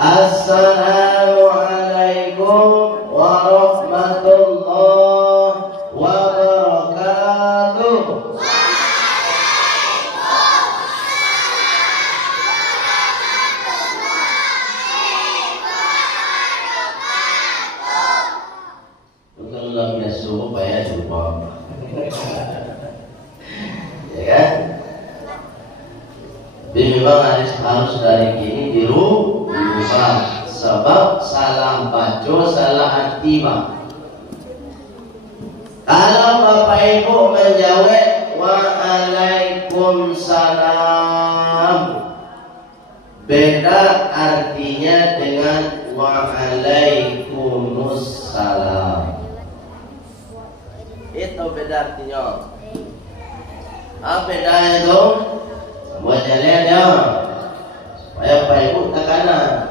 Assalamualaikum warahmatullahi wabarakatuh. Betul ya subuh bayar subuh. Ya kan? Memang harus dari kini dirubah sebab salah baca salah arti bang. Kalau Bapak Ibu menjawab Waalaikumsalam, beda artinya dengan Waalaikumsalam. Itu beda artinya. Apa bedanya itu? Semuanya lihat ya, supaya Bapak Ibu tekanan.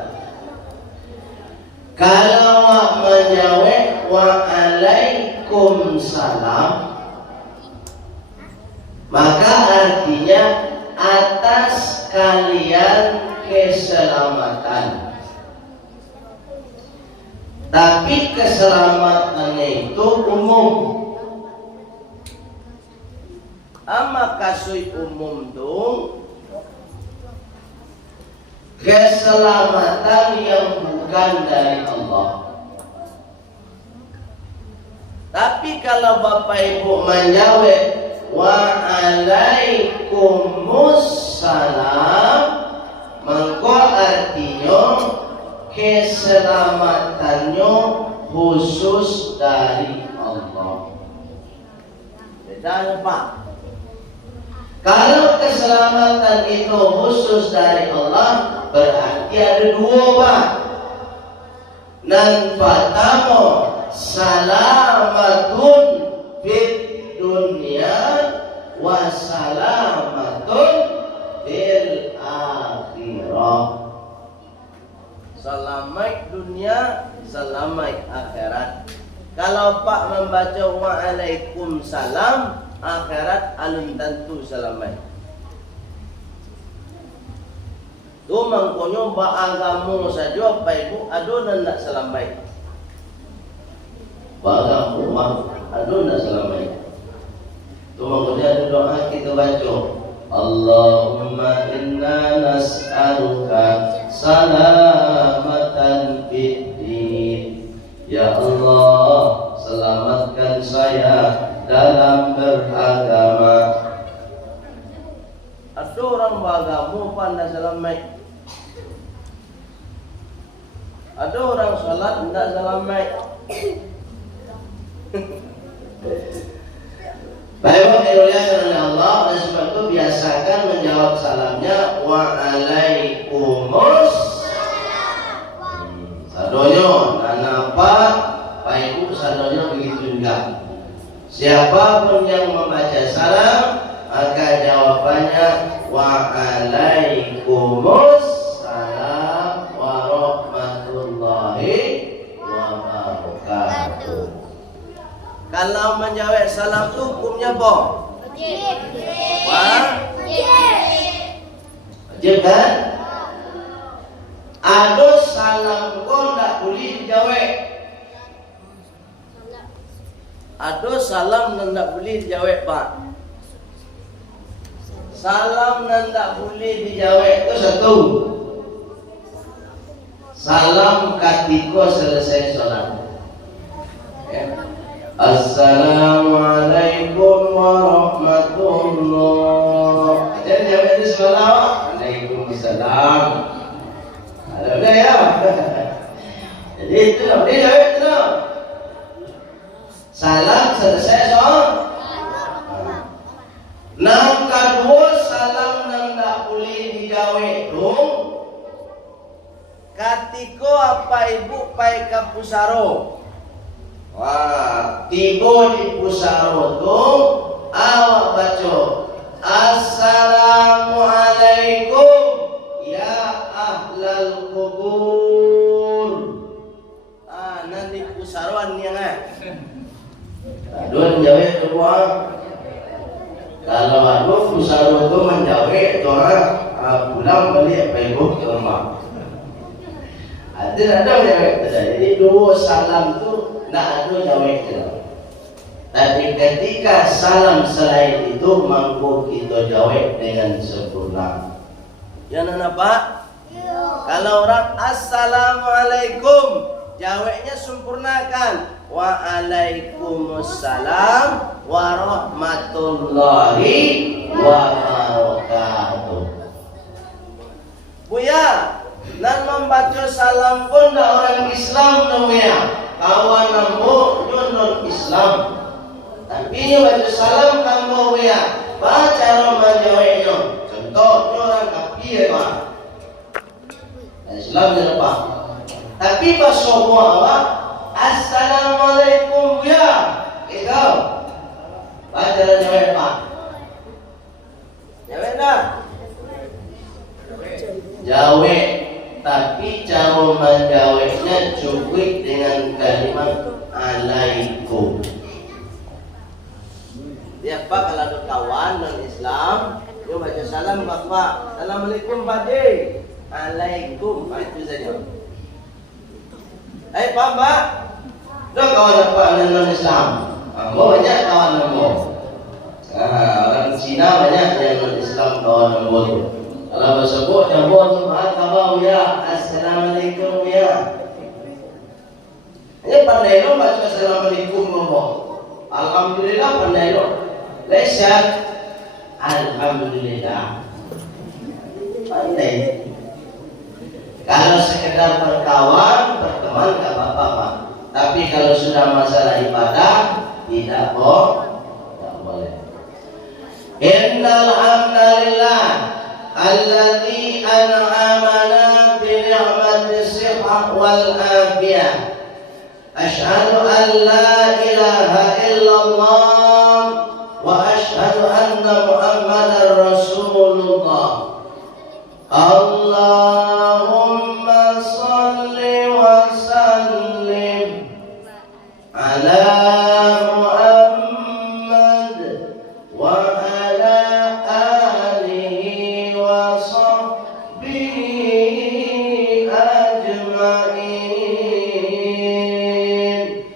Kalau menjawab Waalaikumsalam, maka artinya atas kalian keselamatan. Tapi keselamatannya itu umum. Ama kasui umum dong, keselamatan yang bukan dari Allah. Tapi kalau Bapak Ibu menjawab Waalaikumsalam, maka artinya keselamatannya khusus dari Allah. Beda Pak. Kalau keselamatan itu khusus dari Allah, berarti ada dua Pak. Nan pertama, salamatun fid dunya wa salamatun fil akhirah. Selamat dunia, selamat akhirat. Kalau Pak membaca Waalaikumsalam, akhirat alun tentu selamat. Tu mangkonyo ba agamu saja Pak Ibu ado ndak selamat. Ba agamu ado ndak selamat. Tu mangkonyo ada doa kita baca. Allahumma inna nas'aluka salamatan fid din. Ya Allah, selamatkan saya dalam beragama. Ada orang beragama pandai selamat. Ada orang sholat tidak selamat. Baik, oleh Allah, oleh sebab itu biasakan menjawab salamnya Waalaikumsalam. Sadonyo, nanapa, Pak Ibu sadonyo begitu juga. Siapapun yang membaca salam, maka jawabannya Waalaikumsalam warahmatullahi wabarakatuh. Kalau menjawab salam itu hukumnya apa? Wajib kan? Ada salam kau tidak boleh dijawab. Ada salam yang tidak boleh dijawab Pak. Salam yang tidak boleh dijawab itu satu, salam ketika selesai sholat. Assalamualaikum warahmatullahi. Jadi jawab itu salam. Waalaikumsalam. Ada ya. Jadi itu lah, dia jawab itu lah. Salam selesai sholat. Nah, kedua salam yang tak boleh dijawab tu, ketika apa ibu pai ke pusaro. Wah, tiba di pusaro tu, awak baca Assalamualaikum ya ahlal kubur. Nanti pusaroan yang aduh jawab semua. Kalau aku pusaro itu menjawab doa pulang balik Pak Ibu ke rumah. Ada jawab kita. Jadi dua salam tu nak ada jawab kita. Tapi ketika salam selain itu mampu kita jawab dengan sempurna. Ya nana Pak? Kalau orang assalamualaikum, jawabnya sempurnakan. Waalaikumsalam warahmatullahi wabarakatuh. Buya, nan membaca salam pun dah orang Islam dah Buya. Kawan nampu non Islam. Tapi ni baca salam kamu Buya. Baca cara menjawabnya. Contohnya orang kafir Pak. Islam dia Pak. Tapi bahasa apa? Assalamualaikum ya. Itu. Baca dan jawab Pak. Jawab dah. Jawab. Tapi cara menjawabnya cukup dengan kalimat alaikum. Dia Pak kalau ada kawan non Islam, dia baca salam Pak. Assalamualaikum Pak D. Alaikum. Itu saja. Pak. Dah kawan apa non Islam? Mau banyak kawan nombor. Orang Cina banyak yang non Islam kawan nombor. Kalau bersebut nombor tu khabar ya, assalamualaikum ya. Ini pandai lo baca assalamualaikum nombor. Alhamdulillah pandai lo. Lesyat alhamdulillah. Pandai. Kalau sekedar berkawan, berteman tak apa-apa Pak. Tapi kalau sudah masalah ibadah, tidak boleh. Innal hamdalillah alladzi an'amana bi ni'matis sihhah wal afiyah. Asyhadu an la ilaha illallah wa asyhadu anna Muhammadar Rasulullah. Allahumma salli wa sallim ala Muhammad wa ala alihi wa sahbihi ajma'in.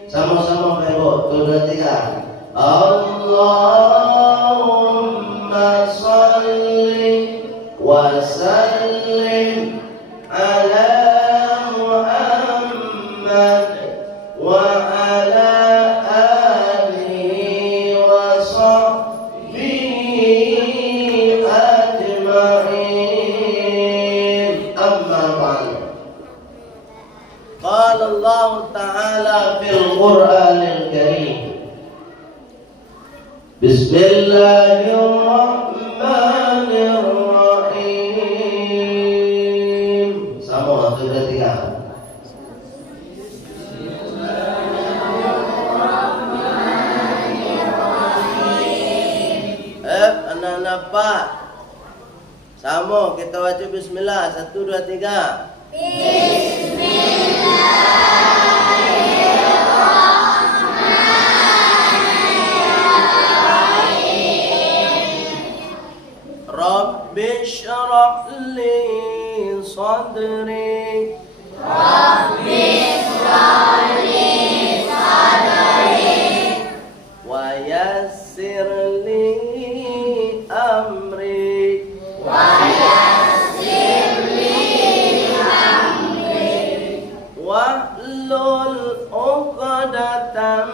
Sama-sama Ibu, 2 3. Allahumma salli wa sallim ala Muhammad wa ala alihi wa sahbihi ajma'in. Amma ba'd. Qala Allah Ta'ala fil Qur'anil Karim. Bismillahirrahmanirrahim. Sama 2 3. Anak-anak Pak. Sama kita baca bismillah 1 2 3. Rabbi syrah li sadri. Rabbi syrah li sadri. Wa yassir li amri. Wa yassir li amri. Wahlul 'uqdatam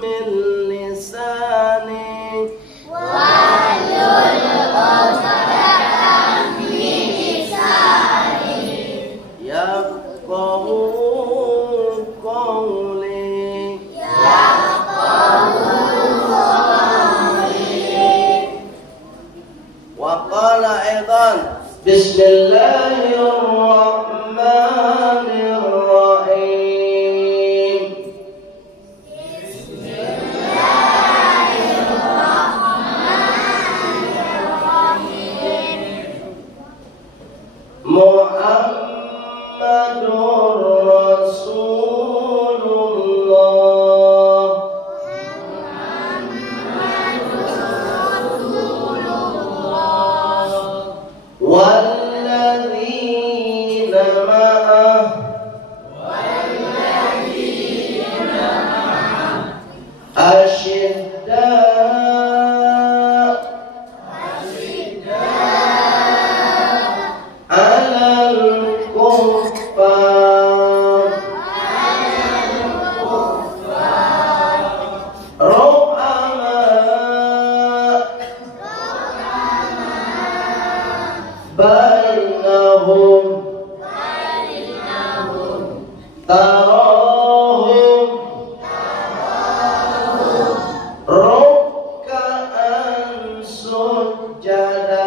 min lisani. Wahlul 'uqdatam min lisani. Yafqahu qawli. Yafqahu qawli. Wa qala aidan Bismillahirrahmanirrahim. Muhammadur Rasulullah. Walladzina ma'ah tarahum ruk'an sujada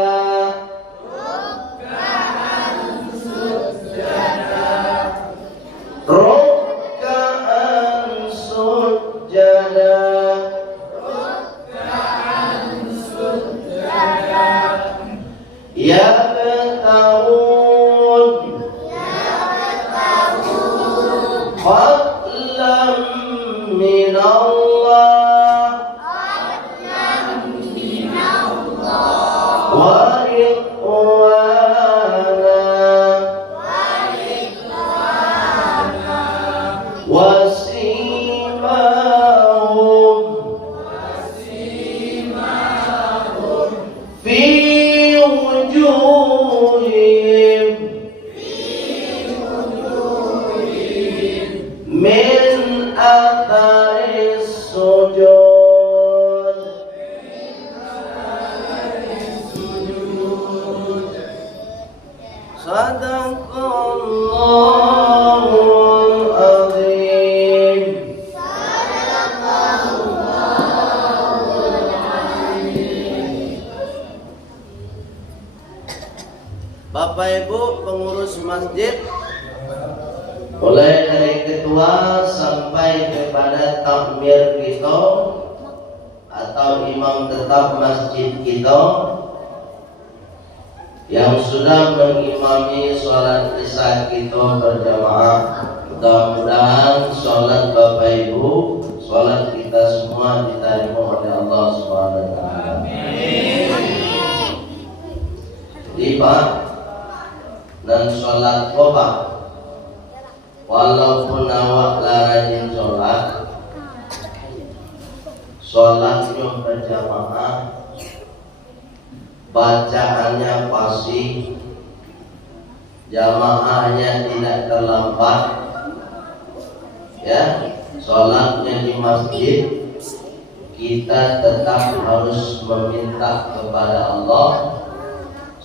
ruk'an sujada yabtaghoon fadlan min Allah wa ridwana wa simahum fi wujuhihim min atharis sujud. Sadaqallahul azim. Bapak Ibu pengurus masjid, mulai dari ketua sampai kepada takmir kita atau imam tetap masjid kita yang sudah mengimami sholat isya kita berjamaah, mudah-mudahan sholat Bapak Ibu, sholat kita semua diterima oleh Allah Subhanahu wa taala. Jadi Pak, dan sholat Bapak, walaupun awak rajin sholat, sholatnya berjamaah, bacaannya pasti, jamaahnya tidak terlambat, ya, sholatnya di masjid, kita tetap harus meminta kepada Allah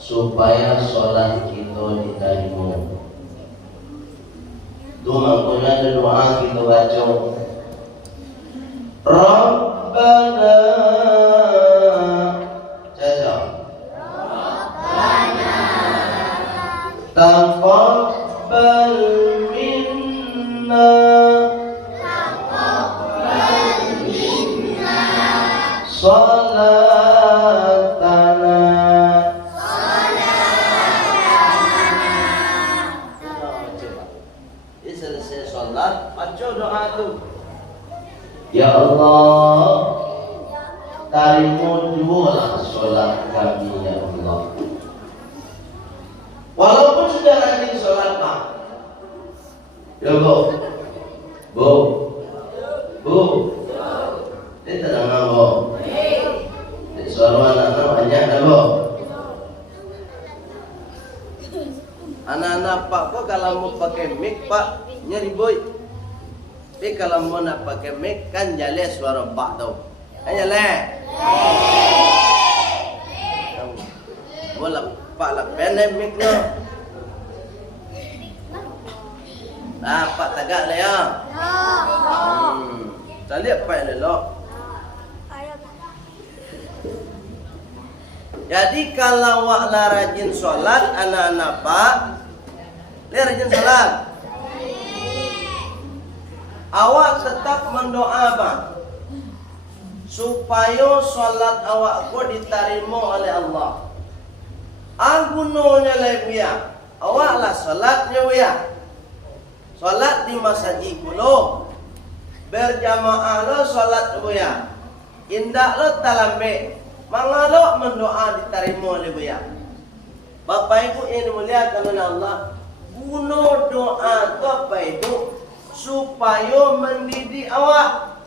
supaya sholat kita diterima. Itu makanya ada doa kita baca, Rabbana caca taqabbal minna salatana. Ini selesai sholat, baca doa itu. Ya Allah, terima sholat kami ya Allah. Walaupun sudah rajin sholat Pak, ya Bu, ini tenang Bu, ini suara anak-anak banyak dah Bu. Anak-anak Pak kok kalau mau pakai mic Pak nyari boy. Tapi kalau mau nak pakai mic kan jale suara Pak tau. Kan jale. Boleh Pak lah pendek mic lo. Nah Pak tegak lah ya. Saya lihat Pak ni lo. Jadi kalau awak lah rajin sholat, anak-anak Pak, dia rajin sholat. Awak tetap mendoa Pak, supaya sholat awak ku diterima oleh Allah. Agunonya lebih awak lah sholatnya ya. Sholat di masjid kulo, berjamaah lo sholat ya. Indah lo talambe, mangalo mendoa diterima oleh ya. Bapak Ibu yang dimuliakan oleh Allah, guna doa itu apa itu? Supaya mendidik awak.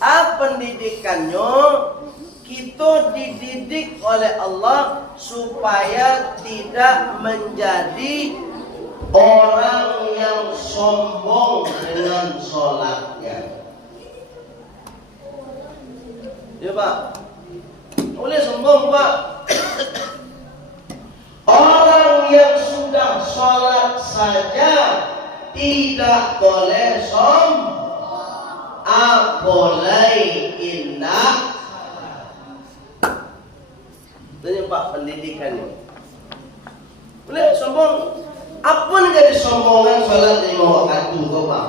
Apa pendidikannya? Kita dididik oleh Allah supaya tidak menjadi orang yang sombong dengan sholatnya. Ya Pak, boleh sombong Pak. Orang yang sudah sholat saja tidak boleh apolai indah. Itu Pak pendidikan ini. Boleh sombong. Apa jadi sombongan salat 5 waktu kau Pak?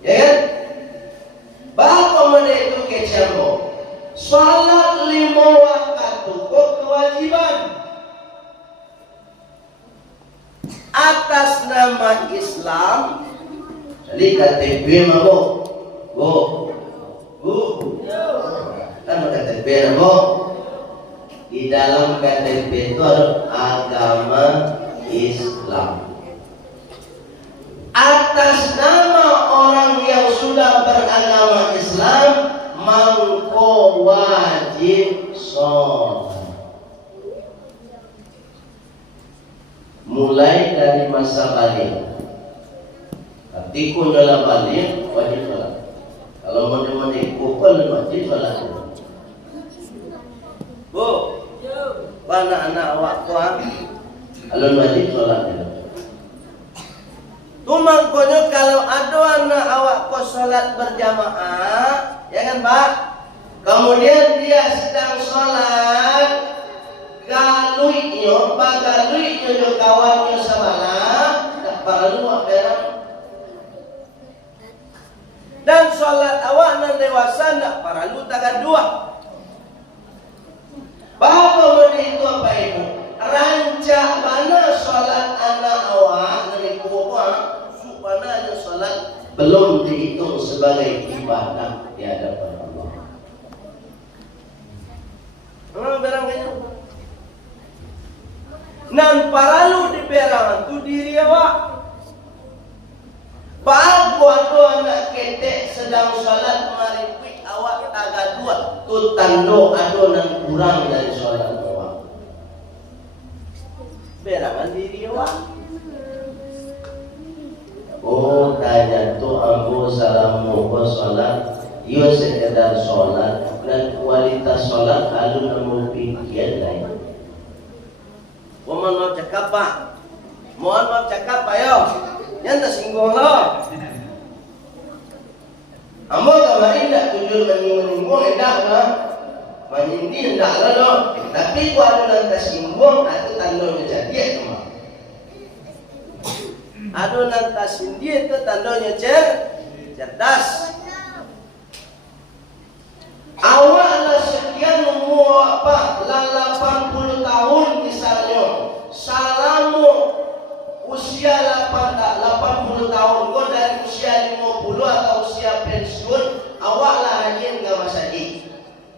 Ya kan? Bahkan mana itu kecambo. Salat 5 waktu kau kewajiban. Atas nama Islam. Jadi KTP mabo. Bu. Kan KTP mabo. Di dalam KTP itu ada agama Islam. Atas nama orang yang sudah beragama Islam, mangko wajib sholat. Mulai dari masa balik. Ketika nyala balik, wajib sholat. Kalau mau dipukul, wajib sholat. Bu, anak-anak awak tuan, alun wajib sholat. Tumangkonya kalau ada anak awak kau sholat berjamaah, ya kan Pak? Kemudian dia sedang sholat, galuinya kawannya semalam, tak perlu apa. Dan sholat awak nan dewasa tak perlu tak dua. Bahawa itu apa itu? Rancak mana sholat anak awak dari kubuah supaya sholat belum dihitung sebagai ibadah di hadapan Allah. Barangkali nan paralu di berangan tu diri awak. Bahawa anak ketek sedang sholat maripik awak taga dua tu tando adonan kurang dari sholat awak. Berangan diri awak. Oh tanya tu ambo salam muka sholat, ia sekedar sholat dan kualitas sholat alun namun pikir lain. Mohon maaf cakap Pak. Mohon maaf cakap Pak yo. Yang tersinggung lo. Ambo kemarin tak tujuan menyinggung hendak lah. Menyindir hendak lah lo. Tapi kalau yang tersinggung itu tandanya jadi cuma. Adonan tersinggung itu tandanya cerdas. Awalnya sekian umur apa? 80 tahun misalnya. Salamu usia 80 tahun, kau dari usia 50 atau usia pensiun, awak lah rajin enggak masjid.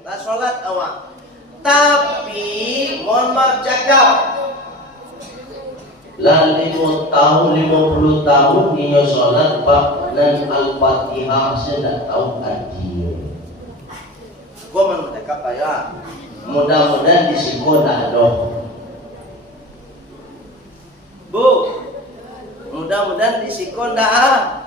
Tak sholat awak. Tapi mohon maaf cakap. Lah 50 tahun dia sholat Pak dan Al-Fatihah sudah tahu kaji. Kau mau cakap ya? Mudah-mudahan di sekolah doh. Bu, mudah-mudahan di sikon dah.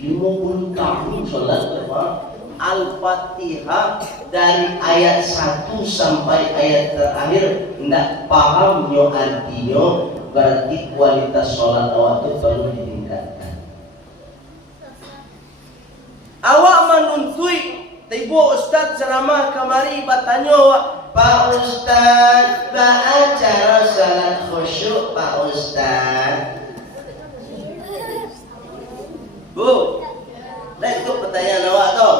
50 tahun sholat Pak. Al-Fatihah dari ayat 1 sampai ayat terakhir tidak paham yo artinya, berarti kualitas sholat awak itu perlu ditingkatkan. Awak menuntui tiba Ustaz ceramah kemari bertanya awak, Pak Ustaz, bagaimana salat khusyuk Pak Ustaz? Bu, itu pertanyaan awak tu.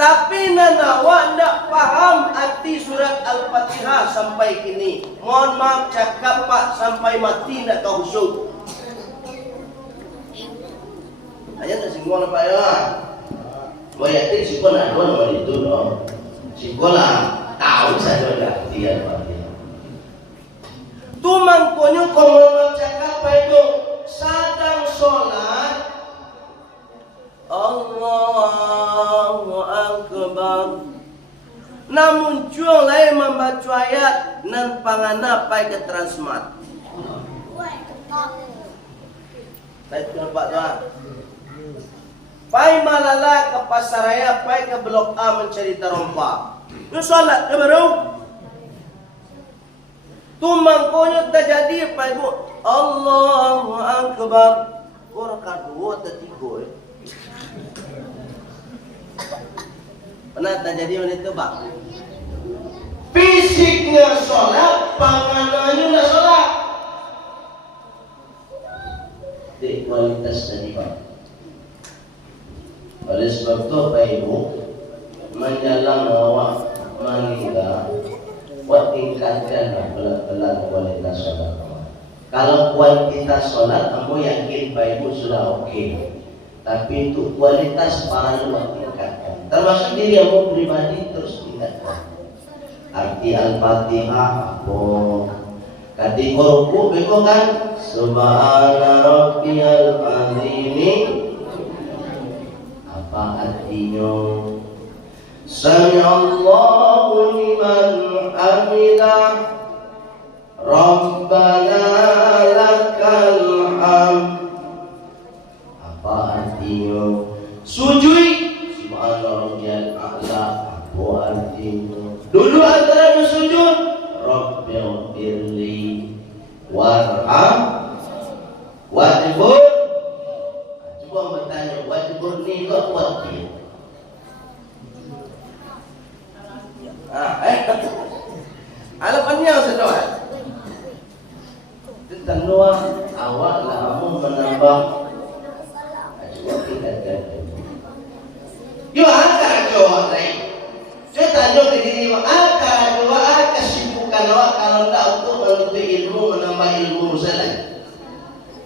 Tapi awak tidak paham arti surat Al-Fatihah sampai kini. Mohon maaf cakap Pak, sampai mati tidak tahu khusyuk. Hanya tak singgung apa ya? Yakin sekolah ada nama itu dong. Sekolah tahu saja dah dia Fatihah. Tu mangkonya kalau cakap apa itu? Sedang sholat Allahu Akbar. Namun jual lain membaca ayat nan pangana pai ke Transmart. Saya nampak tuan. Pai malala ke pasaraya, pai ke blok A mencari terompa. Itu sholat ke baru. Tumbang konyol tak jadi Pak Ibu. Allahu Akbar. Orang kedua atau tiga pernah tak jadi wanita itu Pak? Fisiknya sholat, panganannya nak sholat. Di kualitas tadi Pak. Oleh sebab itu Pak Ibu, menjalang awak meninggal, buat tingkatkan pelan-pelan kualitas sholat. Kalau kuantitas sholat, kamu yakin Pak Ibu sudah oke. Tapi untuk kualitas para buat tingkatkan. Termasuk diri kamu pribadi terus tingkatkan. Arti Al-Fatihah apa? Kati ruku beko kan? Subhana rabbiyal azim. Apa artinya? Sami'allahu liman hamidah. Rabbana lakal hamd. Apa artinya? Sujud. Subhana rabbiyal a'la. Apa artinya? Dulu antara bersujud, Rabbighfirli warham wajibur. Coba bertanya, wajibur ni kau buat dia? Alapannya sedot. Tentang doa, awak lamu menambah. Coba tingkatkan. Yo angkat jawab lain. Saya tanya ke diri awak, doa kesibukan awak kalau tak untuk menuntut ilmu, menambah ilmu saja.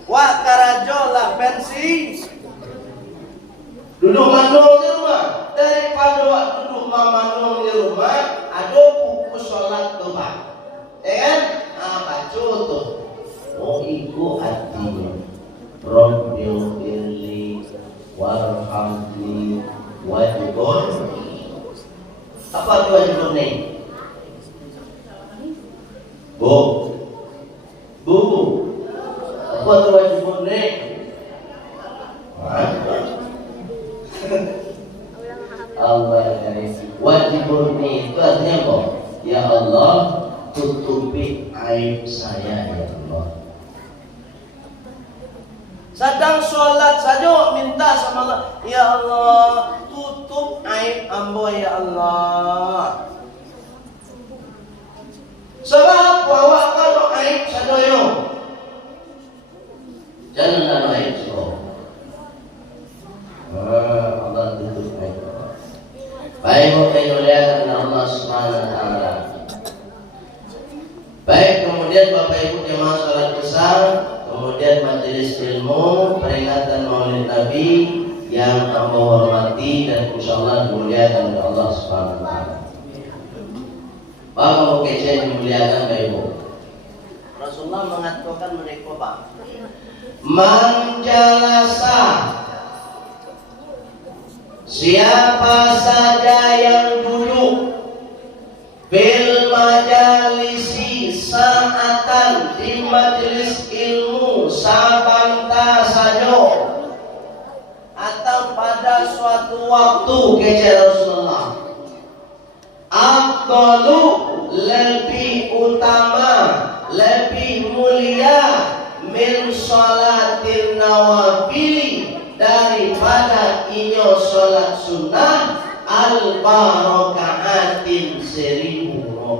Wak karajo lah pensi. Duduk manung di rumah. Daripada wak duduk manung di rumah, ada buku sholat tu Pak. Kan? Baca tu. Oh itu artinya. Rabbighfirli warhamni wajibur. Apa tu wajibur ni? Bu. Apa tu wajibur ni? Allah dari wajibur ni itu artinya apa? Ya Allah, tutupi aib saya ya Allah. Sedang sholat saja minta sama Allah, ya Allah, tutup aib hamba ya Allah. Sebab awak kalau aib saja yo, jangan ada aib saja. Allah tutup aib. Baik muliakan Allah Subhanahu wa taala. Baik, kemudian Bapak Ibu jemaah salat besar, kemudian majelis ilmu, peringatan Maulid Nabi yang hamba hormati dan insyaallah dimuliakan oleh Allah Subhanahu wa taala. Bapak kece dimuliakan Bapak Ibu. Rasulullah mengatakan mereka Pak, man jalasa, siapa saja yang duduk bil majalisi sa'atan, di majelis ilmu sabanta saja, atau pada suatu waktu kece Rasulullah, afdalu, lebih utama, lebih mulia min sholatin nawafili, daripada inyo sholat sunnah al-barakaatin 1000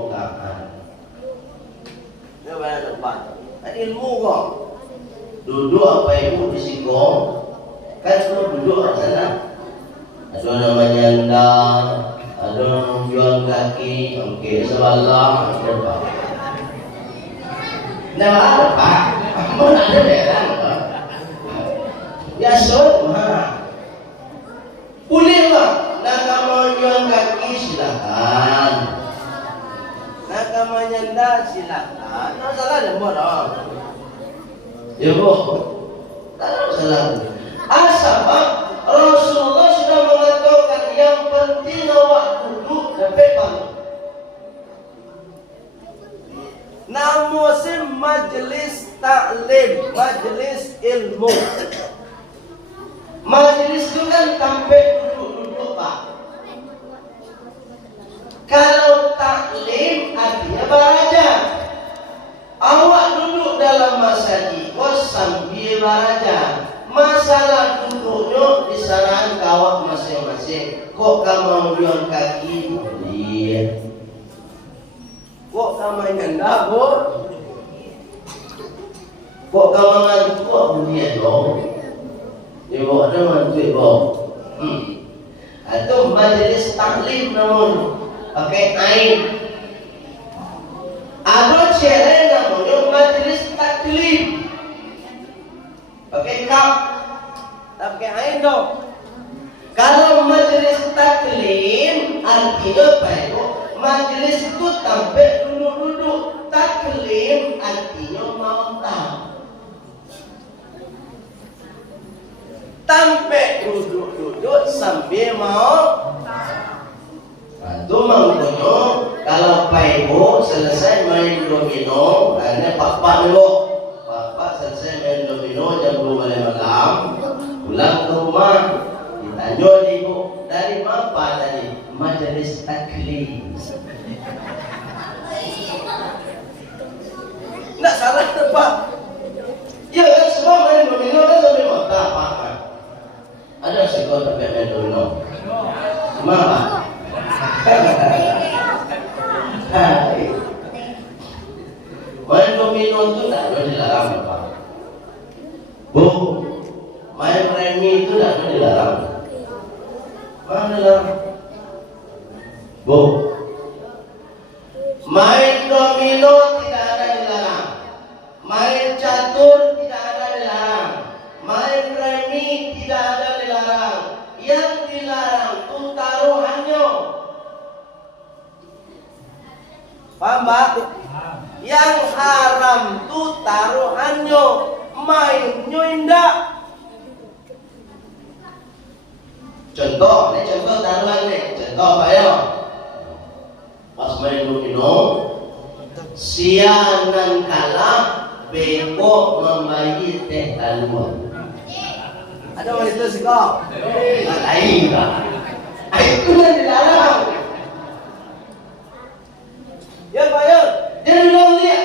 rakaat. Ini banyak depan. Ada ilmu kok. Duduk apa Ibu di situ? Kan kalau duduk di sana. Ada namanya nyandar, ada yang jual kaki, oke, sebelah, ada Pak. Nah ada Pak, mana ada daerah Pak? Ya mah. Boleh Pak, nak mau jual kaki silakan. Nak mau nyandar silakan. Tak salah ada orang. Ya Bu, tak salah. Asal Pak, Rasulullah sudah mengatakan yang penting awak duduk sampai pagi. Namun majlis taklim, majlis ilmu. Majlis itu kan sampai duduk-duduk Pak. Kalau taklim artinya belajar. masa jiko sambil baraja. Masalah duduknya di sarang kawak masing-masing. Kok kamu lion kaki? Iya. Kok kamu nyanda, Bu? Kok kamu ngantuk? Dia dong. Ibu ada mantu ibu. Atau majelis taklim namun pakai ain. Ada cewek namanya majelis taklim pakai kap, pakai ain dong. Kalau majelis taklim artinya apa itu? Majelis itu sampai duduk-duduk. Taklim artinya mau tahu. Sampai duduk-duduk sambil mau itu maknanya kalau Pak Ibu selesai main domino, ada Bapak dulu. Bapak selesai main domino jam 2 malam, pulang ke rumah, ditanya Ibu, dari apa tadi? Majelis taklim. Nggak salah Pak. Ya kan semua main domino kan sambil mata Pak. Ada sekolah tapi main domino. Semua. Main domino itu tidak boleh dilarang, Pak. Bu, main remi itu tidak boleh dilarang. Mana dilarang? Bu, main domino tidak ada dilarang. Main catur tidak ada dilarang. Main remi tidak ada dilarang. Yang dilarang itu taruhannya. Paham, Pak? Yang haram itu taruhannya, mainnya indah. Contoh, ini contoh taruhan nih. Contoh Pak ya. Pas main domino, sianan kalah, beko membagi teh taluan. Ada wanita sih kok? Lain Pak. Itu yang dilarang. Ya Pak ya, dia bilang dia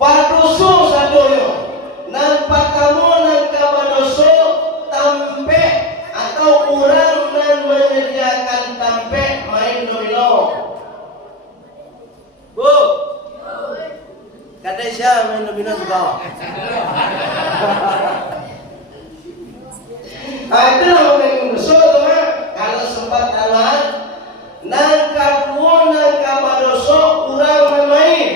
padoso sadoyo nampak kamu nangka padoso tampe atau orang yang menyediakan tampe main domino. Bu, kata siapa main domino juga? Itu lah main domino teman. Kalau sempat kalah nangka dua nangka padoso kurang main.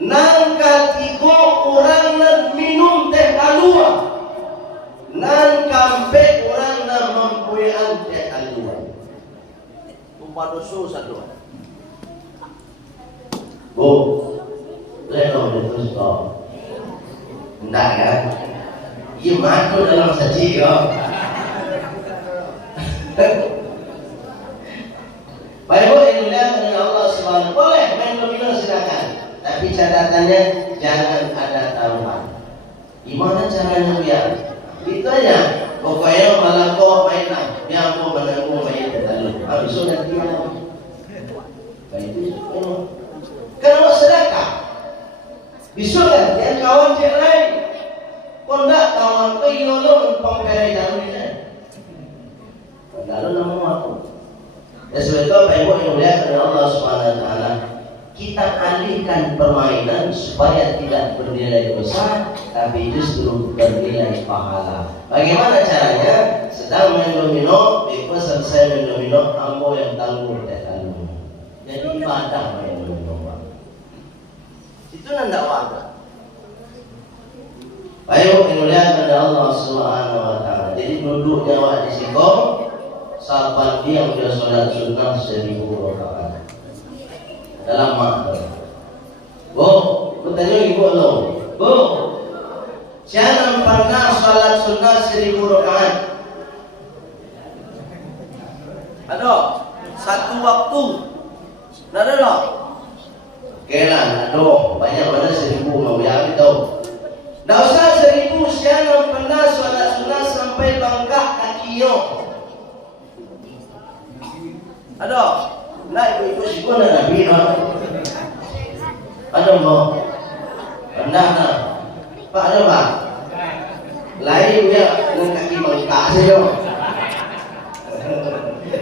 Nangka tiga kurang minum teh kalua. Nangka empat kurang mempunyai teh kalua. Padoso satu. Bu, leno itu stop. Enggak kan? Ia masuk dalam saji kok. Baik Bu, yang dilihat oleh Allah SWT, boleh main domino silakan, tapi catatannya jangan ada taruhan. Gimana caranya biar? Itu aja. Pokoknya malam kau mainlah, biar aku menanggung main lalu. Habis itu nanti malam. Baik itu. Kalau sedekah, bisa kan? Yang kawan cek lain, kau tak kawan kau yolong pemberi jalurnya. Lalu nama aku. Dan sebab itu Bapak Ibu yang mulia oleh Allah SWT, kita alihkan permainan supaya tidak bernilai dosa, tapi justru bernilai pahala. Bagaimana caranya? Sedang main domino, Ibu selesai main domino, ambo yang tanggung teh tanggung. Jadi ibadah main domino. Itu nanda wadah. Bapak Ibu yang mulia oleh Allah SWT. Jadi duduknya wak di situ. Sahabat dia sudah sholat sunnah 1000 rakaat dalam makna. Bu, bertanya ibu lo. Bu, jangan pernah sholat sunnah 1000 rakaat. Ada satu waktu. Nggak ada loh. Kelan, aduh, banyak mana 1000 mau ya itu. Nggak usah 1000, jangan pernah sholat sunnah sampai bangkak kakinya. Ada, nah ibu-ibu sih pun ada Nabi, ada mau, dia dengan kaki bengkak saja.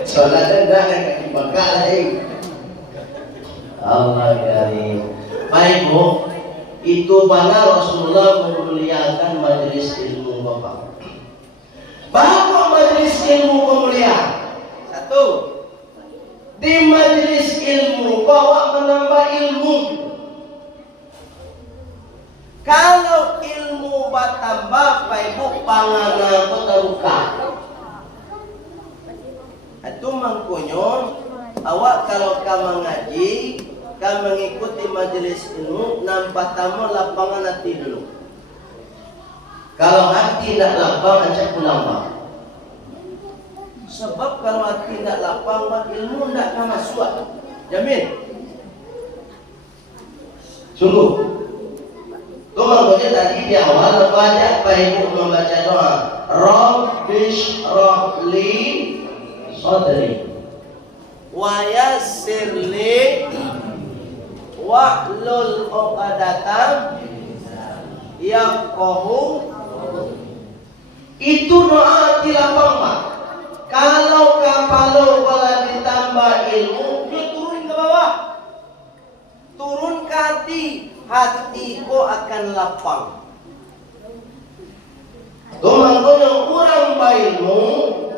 Soalnya dah dengan kaki bengkak lagi. Allah karim. Baik Bu, itu mana Rasulullah memuliakan majelis ilmu Bapak. Bapak majelis ilmu pemuliaan. Satu, di majelis ilmu bawa menambah ilmu. Kalau ilmu bertambah, Ibu pangana terbuka. Itu mangkunyo awak kalau kamu ngaji, kamu mengikuti majelis ilmu, nampak tamu lapangan hati dulu. Kalau hati tidak lapang, ajak pulang Pak. Sebab kalau hati tidak lapang, ilmu tidak akan masuk. Jamin. Sungguh. Itu makanya tadi di awal baca Pak Ibu membaca doa. Rabbish rahli sadri wa yassirli wahlul 'uqdatam yafqahu. Itu doa di lapang Pak. Kalau kapalo pala ditambah ilmu, dia turun ke bawah. Turun ke hati, hatiku akan lapang. Makanya orang berilmu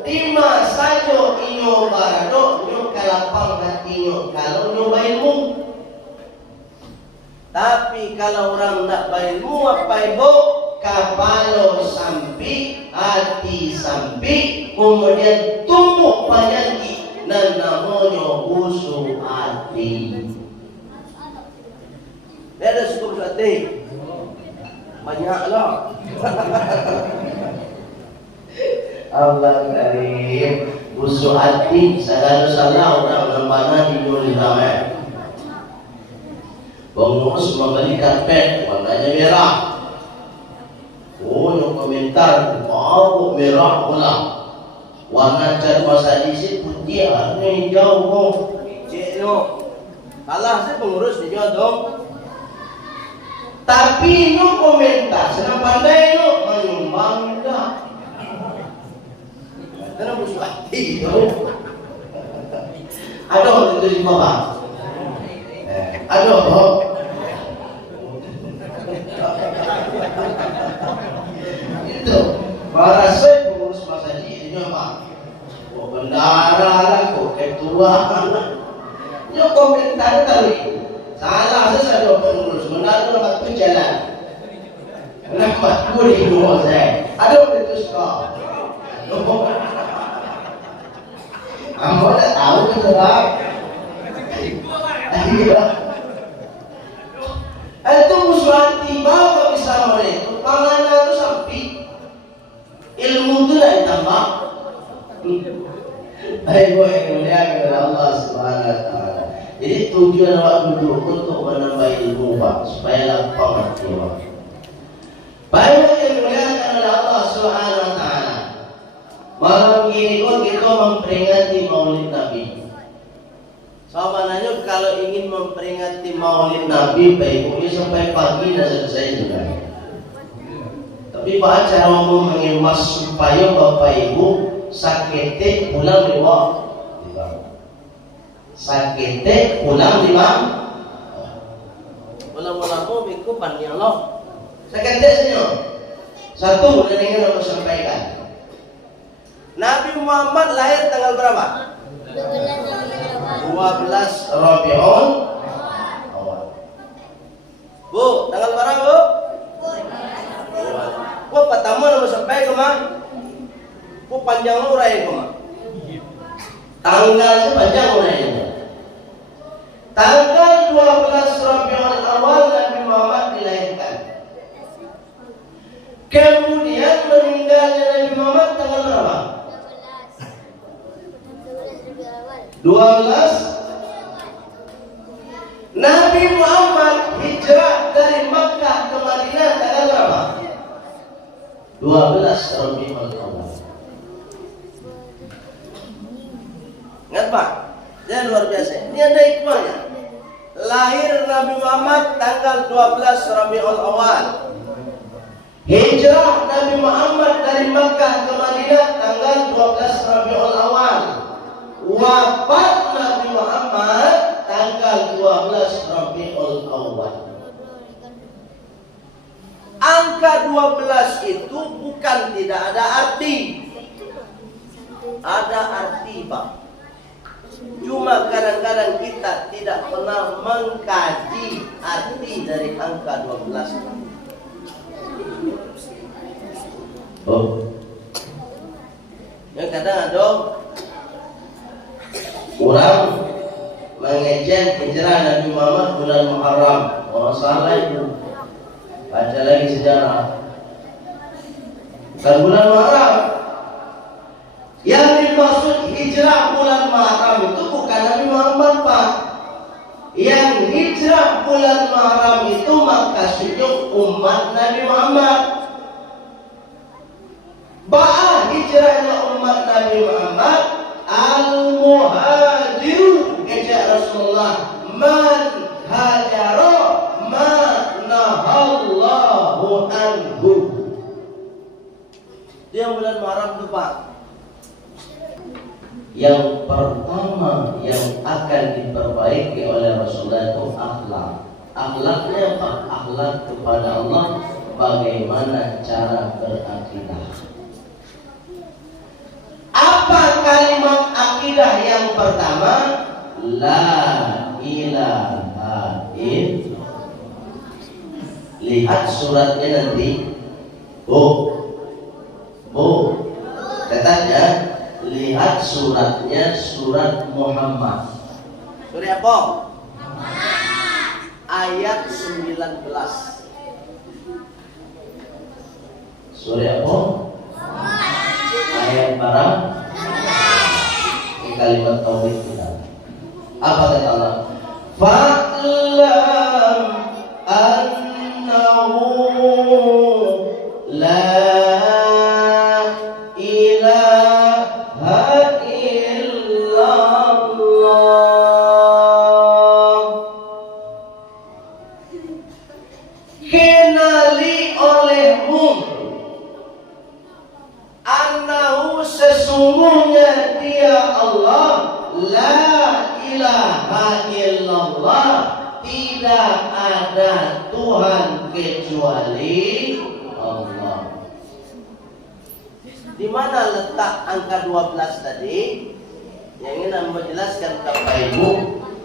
di masa inyo barado nyo kalapang hatinya kalau nyo berilmu. Tapi kalau orang nak berilmu apa Ibu? Kapalo sampai, hati sampai, kemudian tumbuh payagi dan namanya usul hati. Dia ada cukup hati, banyaklah. Allah karim, usul hati salah orang mana di dunia. Pengurus membeli karpet warnanya merah. Oh, yang komentar, oh merah pula. Warna cat masa isi putih, ini hijau kok. Cekno, kalah sih pengurus hijau dong. Tapi ini komentar, senang pandai ini menyumbang dah. Karena busuk hati itu. Aduh, itu di bawah. Aduh. Itu para saya pengurus masjid ini apa? Bendara lah, ketua. Yo komentar tadi. Salah saya pengurus bendara dapat jalan. Kenapa? Boleh dua saya. Ada itu sekolah. Kamu dah tahu kan? Itu muswati bawa bisa mereka. Panganan itu sampai ilmu itu dah ditambah. Baik yang mulia kepada Allah Subhanahu Wa Taala. Jadi tujuan awak duduk untuk menambah ilmu Pak, supaya lapang hati Pak. Baik yang mulia kepada Allah Subhanahu Wa Taala. Malam ini kita memperingati Maulid Nabi. Sahabatnya kalau ingin memperingati Maulid Nabi, baiknya sampai pagi dan selesai juga. Tapi Pak cara umum mengemas supaya Bapak Ibu sakete pulang lima. Sakete pulang lima. Pulang-pulang aku biku panjang loh. Sakete senyum. Satu dan ingin aku sampaikan. Nabi Muhammad lahir tanggal berapa? 12 Rabiul Awal. Bu, tanggal berapa Bu? Bu, pertama nama sampai ke mana? Bu, panjang urai ke mana? Tanggal sepanjang urainya. Tanggal 12 Rabiul Awal Nabi Muhammad dilahirkan. Kemudian meninggalnya Nabi Muhammad tanggal berapa? 12. Nabi Muhammad hijrah dari Makkah ke Madinah tanggal berapa? 12 Rabiul Awal. Ingat Pak? Dia luar biasa. Ini ada hikmahnya. Lahir Nabi Muhammad tanggal 12 Rabiul Awal. Hijrah Nabi Muhammad dari Makkah ke Madinah tanggal 12 Rabiul Awal. Wafat Nabi Muhammad tanggal 12 Rabiul Awal. Angka 12 itu bukan tidak ada arti. Ada arti, Pak. Cuma kadang-kadang kita tidak pernah mengkaji arti dari angka 12. Yang kadang ada orang mengejek hijrah Nabi Muhammad bulan Muharram. Orang salah itu. Baca lagi sejarah. Bukan bulan Muharram. Yang dimaksud hijrah bulan Muharram itu bukan Nabi Muhammad, Pak. Yang hijrah bulan Muharram itu maksudnya umat Nabi Muhammad. Bahwa hijrahnya umat Nabi Muhammad al-muhajiru kata Rasulullah man hajara ma nahallahu anhu. Dia bulan Muharram itu, Pak. Yang pertama yang akan diperbaiki oleh Rasulullah itu akhlak. Akhlaknya apa? Akhlak kepada Allah. Bagaimana cara berakidah. Apa kalimat akidah yang pertama? La ilaha illallah. Lihat suratnya nanti. Katanya lihat suratnya, surat Muhammad. Surat apa? Ayat 19. Surat apa? Ayat barang. Ini kalimat tauhid kita. Apa kata Allah? Fa'lam annahu la sesungguhnya dia Allah, la ilaha illallah, tidak ada Tuhan kecuali Allah. Di mana letak angka 12 tadi? Yang ingin menjelaskan kepada Ibu,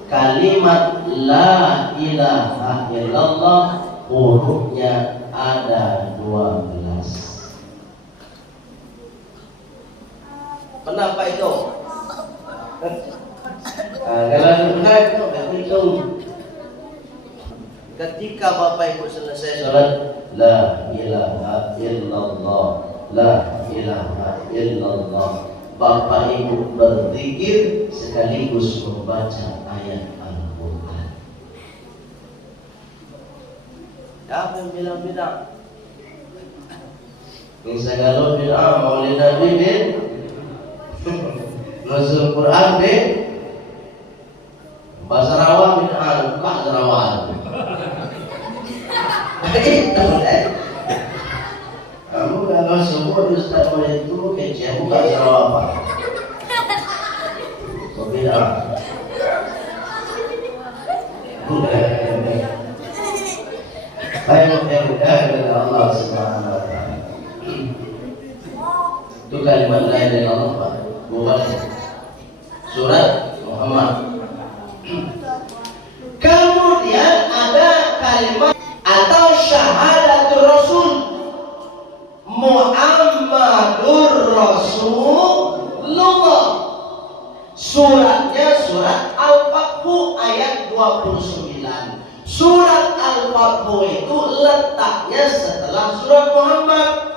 kalimat la ilaha illallah hurufnya ada 12. Kenapa itu? Kalau benar itu nggak hitung. Ketika Bapak Ibu selesai sholat, la ilaha illallah, la ilaha illallah, Bapak Ibu berzikir sekaligus membaca ayat Al-Quran. Apa yang bilang bid'ah? Misalnya kalau bid'ah maulid Nabi bin Nuzul Quran deh bahasa Rawa bid'ah, bahasa Rawa. Itu kamu kalau sebut Ustaz Maulid itu kecil bahasa Rawa apa? Bid'ah. Ayo kepada Allah Subhanahu wa taala. Itu kalimat la ilaha illallah. Bukan surat Muhammad. Kemudian ada kalimat atau syahadatul Rasul Muhammadur Rasulullah. Suratnya surat Al-Fathu ayat 29. Surat Al-Fathu itu letaknya setelah surat Muhammad.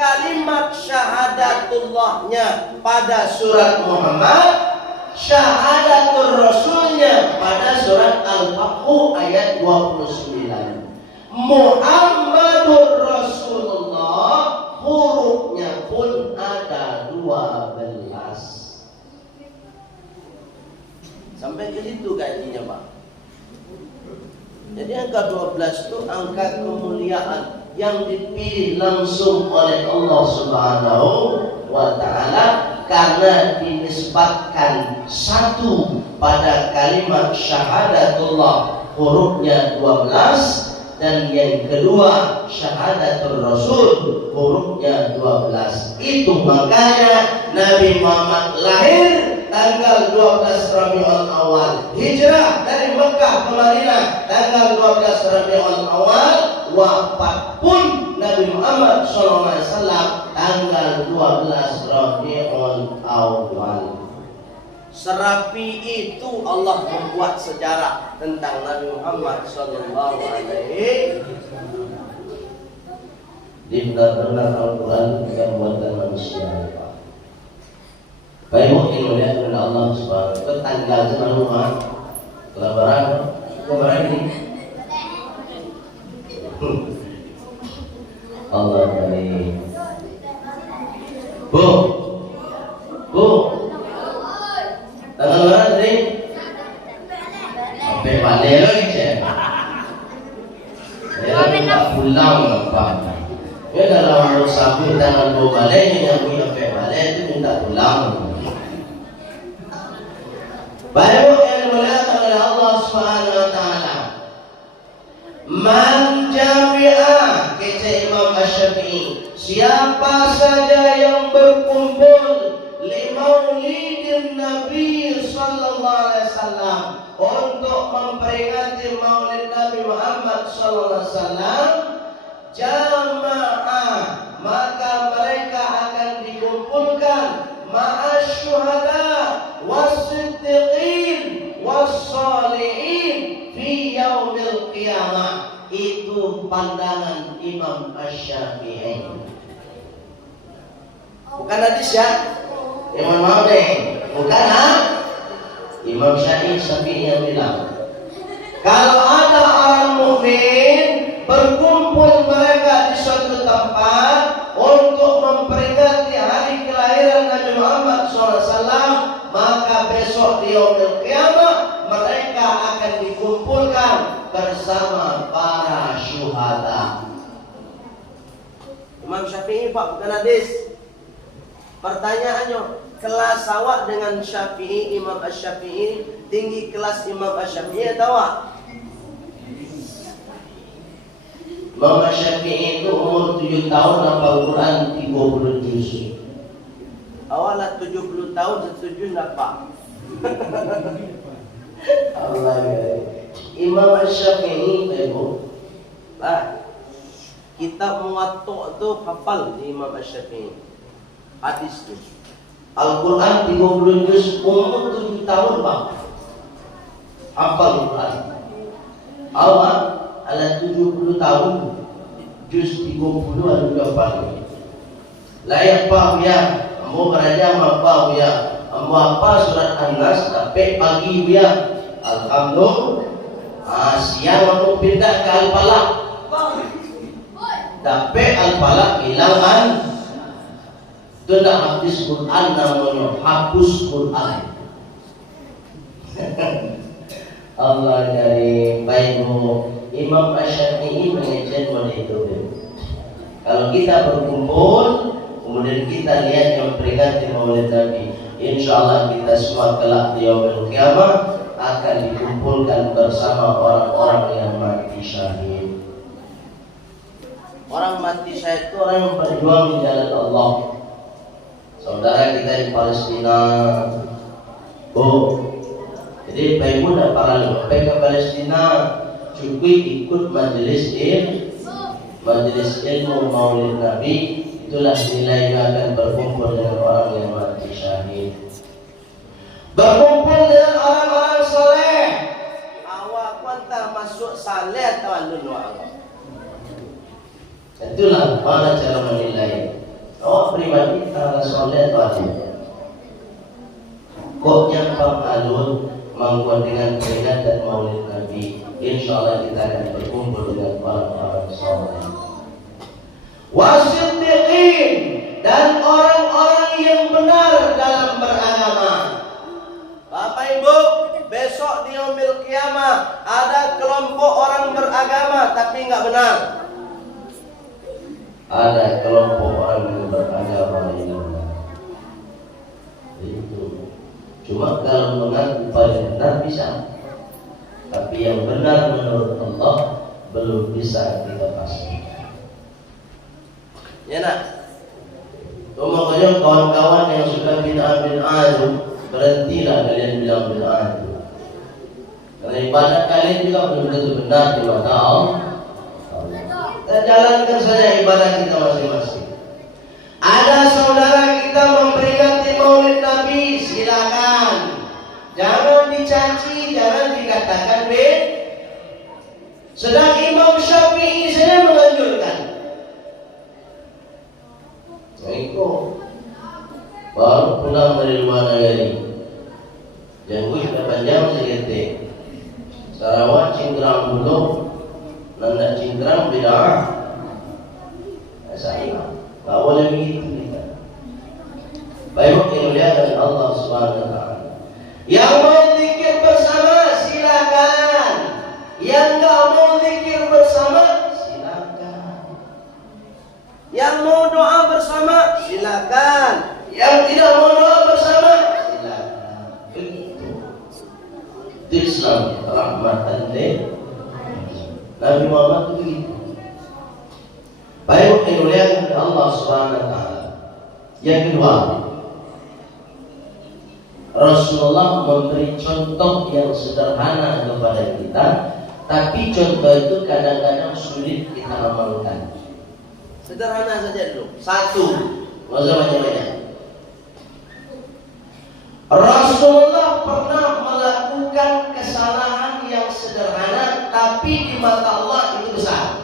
Kalimat syahadatullahnya pada surat Muhammad, syahadatul Rasulnya pada surat Al-Fathu ayat 29. Muhammadur Rasulullah hurufnya pun ada 12. Sampai ke situ kajiannya, Pak. Jadi angka 12 itu angka kemuliaan yang dipilih langsung oleh Allah Subhanahu wa Ta'ala, karena dinisbatkan satu pada kalimat syahadatullah hurufnya 12, dan yang kedua syahadatul Rasul hurufnya 12. Itu makanya Nabi Muhammad lahir tanggal 12 Rabiul Awal, hijrah dari Mekah ke Madinah tanggal 12 Rabiul Awal, wafat pun Nabi Muhammad SAW tanggal 12 Rabiul Awal. Serapi itu Allah membuat sejarah tentang Nabi Muhammad sallallahu alaihi wasallam. Di benar-benar Al-Quran yang buatan manusia. Baik, mungkin melihat oleh Allah Subhanahu wa Ta'ala tanggal rumah kelabaran kemarin ini. Allah dari Bu tanggal berapa sih? Sampai balik lagi cek. Ya tak pulang apa? Ya dalam sabu tangan dua balik yang punya sampai balik itu minta pulang. Baru yang dimuliakan oleh Allah Subhanahu wa Ta'ala. Man jami'a, kata Imam Asy-Syafi'i, siapa saja yang berkumpul limaulidin Nabi sallallahu alaihi wasallam, untuk memperingati maulid Nabi Muhammad sallallahu alaihi wasallam, jamaah, maka mereka akan dikumpulkan ma'asyuhada was-siddiqin was-shalihin fi yaumil qiyamah. Itu pandangan Imam Asy-Syafi'i. Bukan hadis ya? Imam Malik, bukan Imam Syafi'i yang bilang, kalau ada orang mukmin berkumpul mereka di suatu tempat untuk memperingati hari kelahiran Nabi Muhammad SAW, maka besok di yaumil qiyamah mereka akan dikumpulkan bersama para syuhada. Imam Syafi'i Pak, bukan hadis. Pertanyaannya, kelas awak dengan Syafi'i, Imam Asy-Syafi'i, tinggi kelas Imam Asy-Syafi'i atau awak? Imam Asy-Syafi'i itu umur 7 tahun hafal Quran 30 juz. Awak lah 70 tahun setuju enggak Pak? Allah ya. Imam Asy-Syafi'i itu Pak, kitab Muwatta itu hafal di Imam Asy-Syafi'i. Hadis itu Al-Quran 30 juz, umur 7 tahun Pak, hafal Quran. Awak ala 70 tahun, juz 30 ada hafal. Layak Pak ya, ambo beraja apa ya, ambo apa surat An-Nas sampai pagi ya. Alhamdulillah. Siang aku pindah ke Al-Falaq. Tapi Al-Falaq hilangan. Itu tak habis Quran, namanya hapus Quran. Allah dari baik. Imam Asy-Syafi'i mengajar itu. Kalau kita berkumpul, kemudian kita lihat yang peringati maulid Nabi, insya Allah kita semua kelak di yaumil qiyamah akan dikumpulkan bersama orang-orang yang mati syahid. Orang mati syahid itu orang yang berjuang di jalan Allah. Saudara kita di Palestina, jadi Bapak Ibu dan para ulama ke Palestina cukup ikut majelis ilmu maulid Nabi. Itulah nilai akan berkumpul dengan orang yang mati syahid, berkumpul dengan orang-orang soleh. Awak kuantah masuk saleh atau alun Allah. Itulah mana cara menilai. Oh pribadi kalau soleh atau alun. Kok nyampang alun mangkuan dengan peringatan maulid Nabi, insya Allah kita akan berkumpul dengan orang-orang soleh. Wasiddiqin, dan orang-orang yang benar dalam beragama. Bapak Ibu, besok di yaumil qiyamah ada kelompok orang beragama tapi nggak benar. ada kelompok orang yang beragama ini. Itu cuma kalau mengaku paling benar bisa, tapi yang benar menurut Allah belum bisa kita pastikan. Ya nak, makanya kawan-kawan yang suka bid'ah itu berhentilah kalian bilang bid'ah itu. Karena ibadah kalian juga belum tentu benar di mata Allah. Kita jalankan saja ibadah kita masing-masing. Ada saudara kita memperingati Maulid Nabi, silakan. Jangan dicaci, jangan dikatakan sedang Imam Syafi'i saja menganjurkan. Assalamualaikum. Baru pulang dari luar negeri. Jangkui berapa jam segitu? Sarawak Cingkrang dulu, nanda Cingkrang bid'ah. Salah. Tak boleh begitu kita. Baik yang mulia dari Allah Subhanahu wa taala. Yang mau zikir bersama silakan. Yang enggak mau zikir bersama silakan. Yang mau doa bersama silakan. Yang tidak mau doa bersama silakan. Begitu. Islam rahmatan lil Nabi Muhammad itu begitu. Baik yang mulia dari Allah Subhanahu wa taala. Yang kedua, Rasulullah memberi contoh yang sederhana kepada kita, tapi contoh itu kadang-kadang sulit kita amalkan. Sederhana saja dulu. Satu, nggak usah banyak-banyak. Rasulullah pernah melakukan kesalahan yang sederhana, tapi di mata Allah itu besar.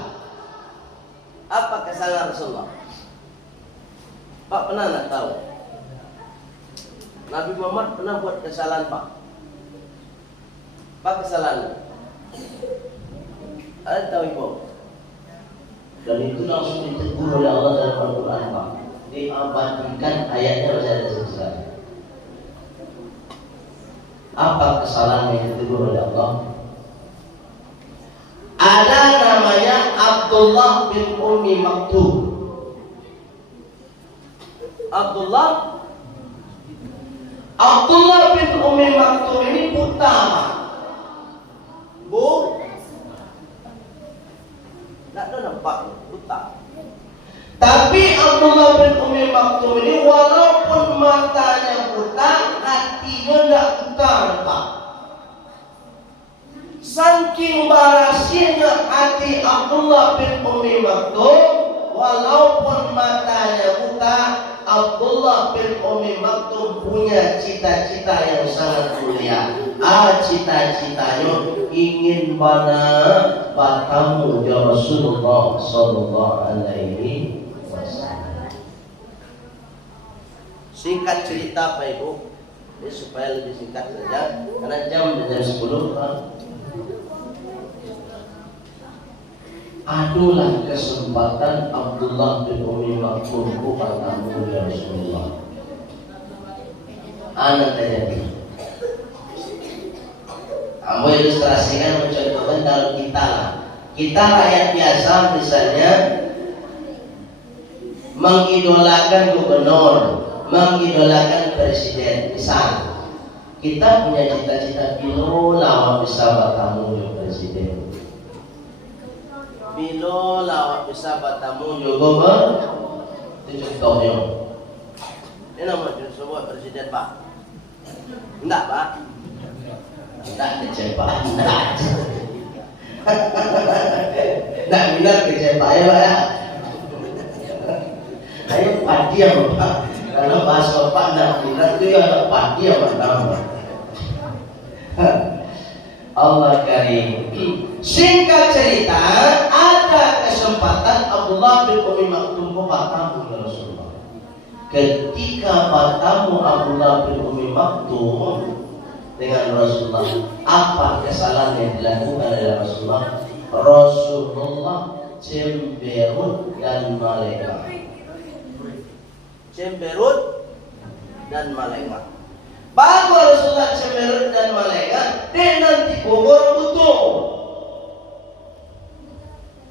Apa kesalahan Rasulullah? Pak pernah nggak tahu? Nabi Muhammad pernah buat kesalahan Pak? Apa kesalahannya? Ada tahu ibu? Dan itu langsung ditegur oleh Allah dalam Al-Quran Pak. Diabadikan ayatnya masih ada selesai. Apa kesalahan yang ditegur oleh Allah? Ada namanya Abdullah bin Ummi Maktum. Abdullah bin Ummi Maktum ini buta. Bu, tidak ada nampak buta. Tapi Abdullah bin Ummi Maktum ini walaupun matanya buta, hatinya tidak buta, Pak. Saking barasinya hati Abdullah bin Ummi Maktum, walaupun matanya buta, Abdullah bin Ummi Maktum punya cita-cita yang sangat mulia. Cita-citanya ingin bertemu dengan Rasulullah Sallallahu Alaihi Wasallam. Singkat cerita Pak Ibu, ini supaya lebih singkat saja, karena jam 10 Pak. Adulah kesempatan Abdullah bin Ummi Maktum bertemu dengan Rasulullah. Anak terjadi. Kamu ilustrasikan, mencontohkan kalau kita rakyat biasa misalnya mengidolakan gubernur, mengidolakan presiden, misal kita punya cita-cita bila lawak bisa bertemu dengan presiden. Bila lawak bisa bertemu juga itu contohnya. Ini nama disebut presiden Pak. Enggak Pak. Enggak kecepahan. Enggak minat kecepahan ya Pak ya. Ayo padi ya Pak. Karena bahasa Pak enggak minat itu ada padi ya pertama. Allah karim. Singkat cerita, ada kesempatan Abdullah bin Ummi Maktum bertemu dengan Rasulullah. Ketika bertemu Abdullah bin Ummi Maktum dengan Rasulullah, apa kesalahan yang dilakukan oleh Rasulullah? Rasulullah cemberut dan malaikat. Cemberut dan malaikat. Baru Rasulullah cemberut dan malaikat, dia nanti kubur butuh.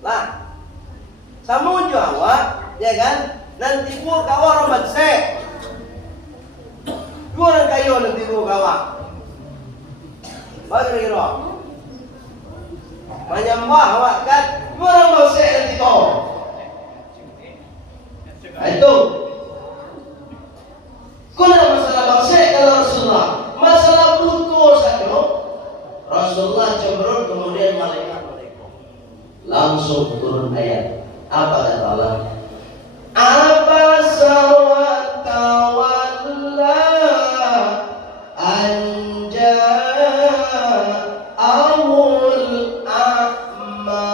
Lah, sama jawab, ya kan? Nanti bu kawan orang se, dua orang kayu nanti bu kawan. Bagaimana kira? Menyembah awak kan? Dua orang bangsa nanti tu. Itu. Kuna masalah bangsa kalau Rasulullah, masalah putus saja. Rasulullah cenderung kemudian malaikat langsung turun ayat. Apa kata Allah? Apa sawat tawalla anja awul a'ma.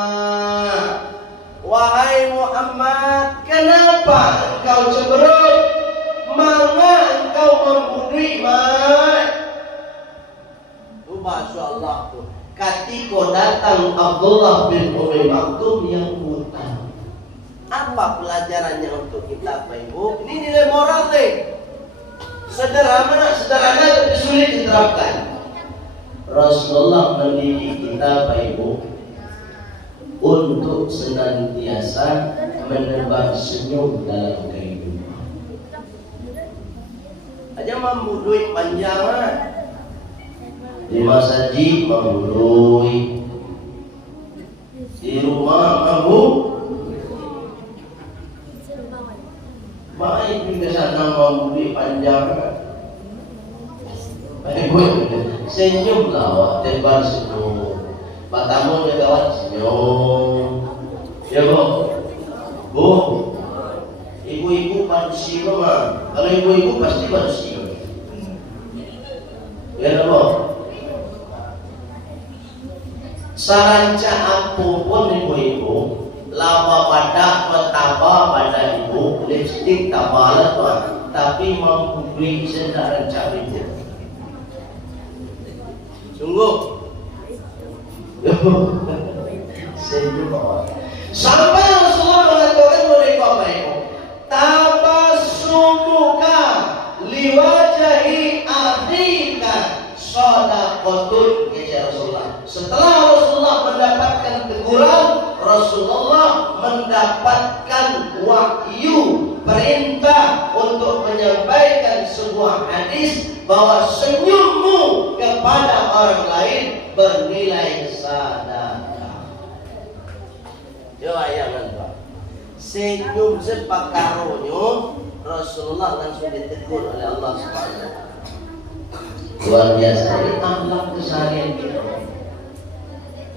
Wahai Muhammad, kenapa engkau cemberut? Mengapa engkau membunuh iman? Masya Allah tuh. Ketika datang Abdullah bin Umi Maktum yang buta. Apa pelajarannya untuk kita, Pak Ibu? Ini nilai moral nih. Sederhana tapi sulit diterapkan. Rasulullah mendidik kita, Pak Ibu, untuk senantiasa menebar senyum dalam kehidupan. Aja mampu duit panjangan. Di masjid mampu duit. Di rumah mampu. Baik juga sana mampu duit panjangan. Baik senyumlah awak, tebar senyum. Batamu dia kawan senyum. Ya bu, bu, ibu-ibu manusia mah. Kalau ibu-ibu pasti manusia. Ya bu. Saranca apapun ibu-ibu, lama pada petapa pada ibu, lipstick tabalah tuan, tapi mampu beli sedaran cabai. Sungguh. Sampai Rasulullah mengatakan mereka mereka tabasumuka liwajahi akhika sadaqatun, ya Rasulullah. Setelah Rasulullah mendapatkan teguran, Rasulullah mendapatkan wahyu perintah untuk menyampaikan sebuah hadis bahwa senyummu kepada orang lain bernilai sedekah. Yo ayangan Pak. Senyum sepakaronyo Rasulullah langsung ditegur oleh Allah Subhanahu wa taala. Luar biasa ini akhlak keseharian kita.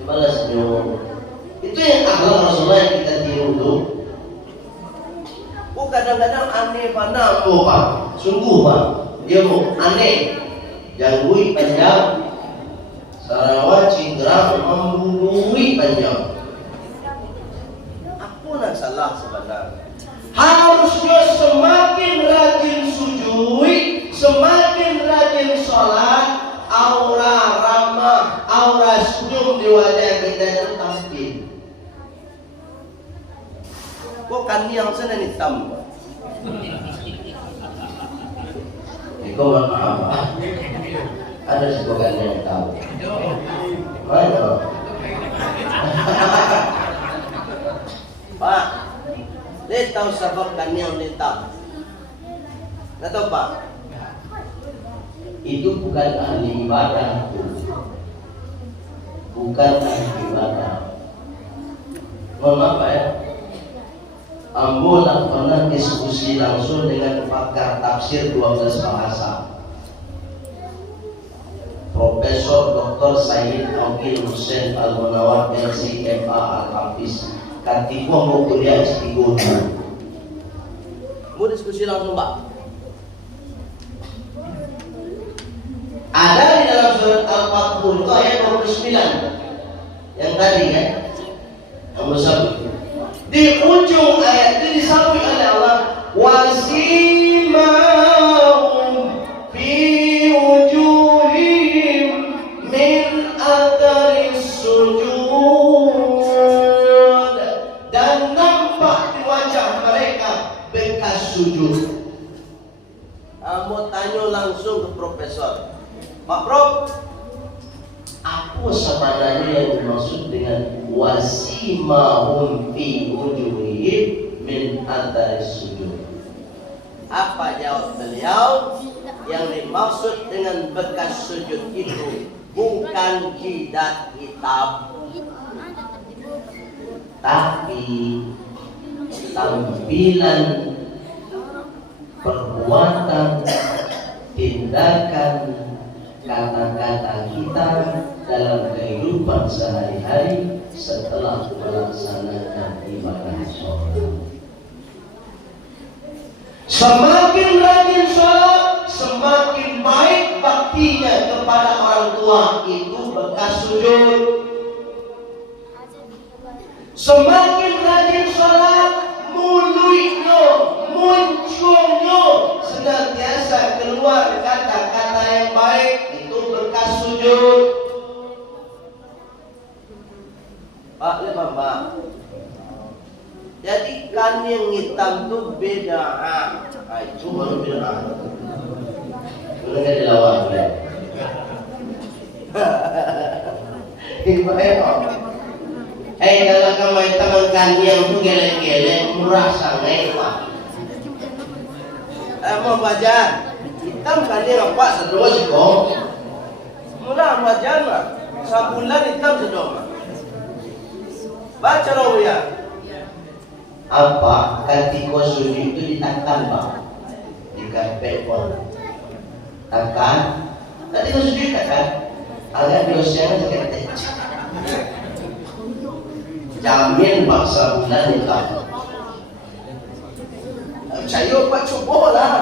Cobalah senyum. Itu yang akhlak Rasulullah yang kita tiru tuh. Oh kadang-kadang aneh Pak Namo Pak. Sungguh Pak. Dia mau aneh. Janggui panjang. Sarawak Cingkrang membunuhi panjang. Aku nak salah sebenarnya. Harusnya semakin rajin sujud, semakin rajin sholat, aura ramah, aura senyum di wajah kita itu tampil. Kok kan yang sana ni tambah? Iko apa? Ada sebagian yang tahu. Mana? Pak, dia tahu sebab kanyang dia tahu. Nggak tahu Pak? Itu bukan ahli ibadah, bukan ahli ibadah. Mohon maaf Pak ya. Ambo pernah diskusi langsung dengan pakar tafsir 12 bahasa. Profesor Dr. Sayyid Aqil Hussein Al-Munawar LCMA Al-Hafiz. Katiku mau kuliah S3 dulu. Mau diskusi langsung Pak. Ada di dalam surat Al-Fatihah itu ayat 29 yang tadi kan, yang bersabda. Di ujung ayat itu disambung oleh Allah, wasimahum fi wujuhim min athari sujud, dan nampak di wajah mereka bekas sujud. Mau tanya langsung ke profesor, Pak Prof, apa sebenarnya yang dimaksud dengan wasimahum fi wujuhihim min antara sujud. Apa jawab beliau? Yang dimaksud dengan bekas sujud itu bukan jidat hitam, tapi tampilan, perbuatan, tindakan, kata-kata kita dalam kehidupan sehari-hari setelah melaksanakan ibadah sholat. Semakin rajin sholat, semakin baik baktinya kepada orang tua, itu bekas sujud. Semakin rajin sholat, mulutnya, munculnya senantiasa keluar kata-kata yang baik, itu bekas sujud. Pak, lihat Pak. Jadi kan yang hitam itu beda. Itu baru beda. Boleh dilawan ya. Kalau kamu hitam kan yang itu geleng-geleng murah sangat Pak. Mau baca hitam kan yang apa sedua sih kok. Murah baca mah. Sabulan hitam sedua. Baca roh ya. Apa ketika sujud itu ditekan Pak, di karpet Pak, tekan, ketika sujud tekan, agak biasanya seketik, jamin Pak sabulan itu, saya Pak coba lah.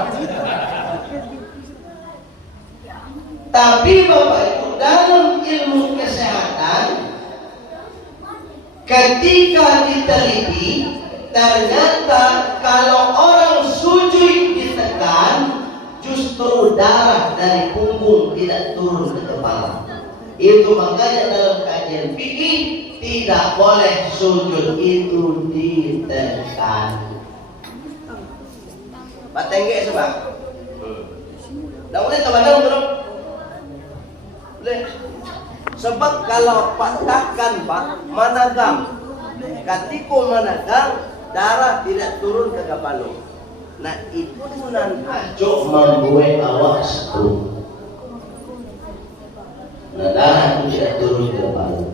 Tapi Bapak Ibu dalam ilmu kesehatan, ketika diteliti, ternyata kalau orang sujud ditekan, justru darah dari punggung tidak turun ke kepala. Itu makanya dalam kajian fikih tidak boleh sujud itu ditekan. Pak Tengge sebab. Dah boleh teman-teman belum? Boleh. Sebab kalau Pak tekan Pak managam, ketika managam darah tidak turun ke kepala. Nah itu nan ajo membuat awak stroke. Nah darah itu tidak turun ke kepala.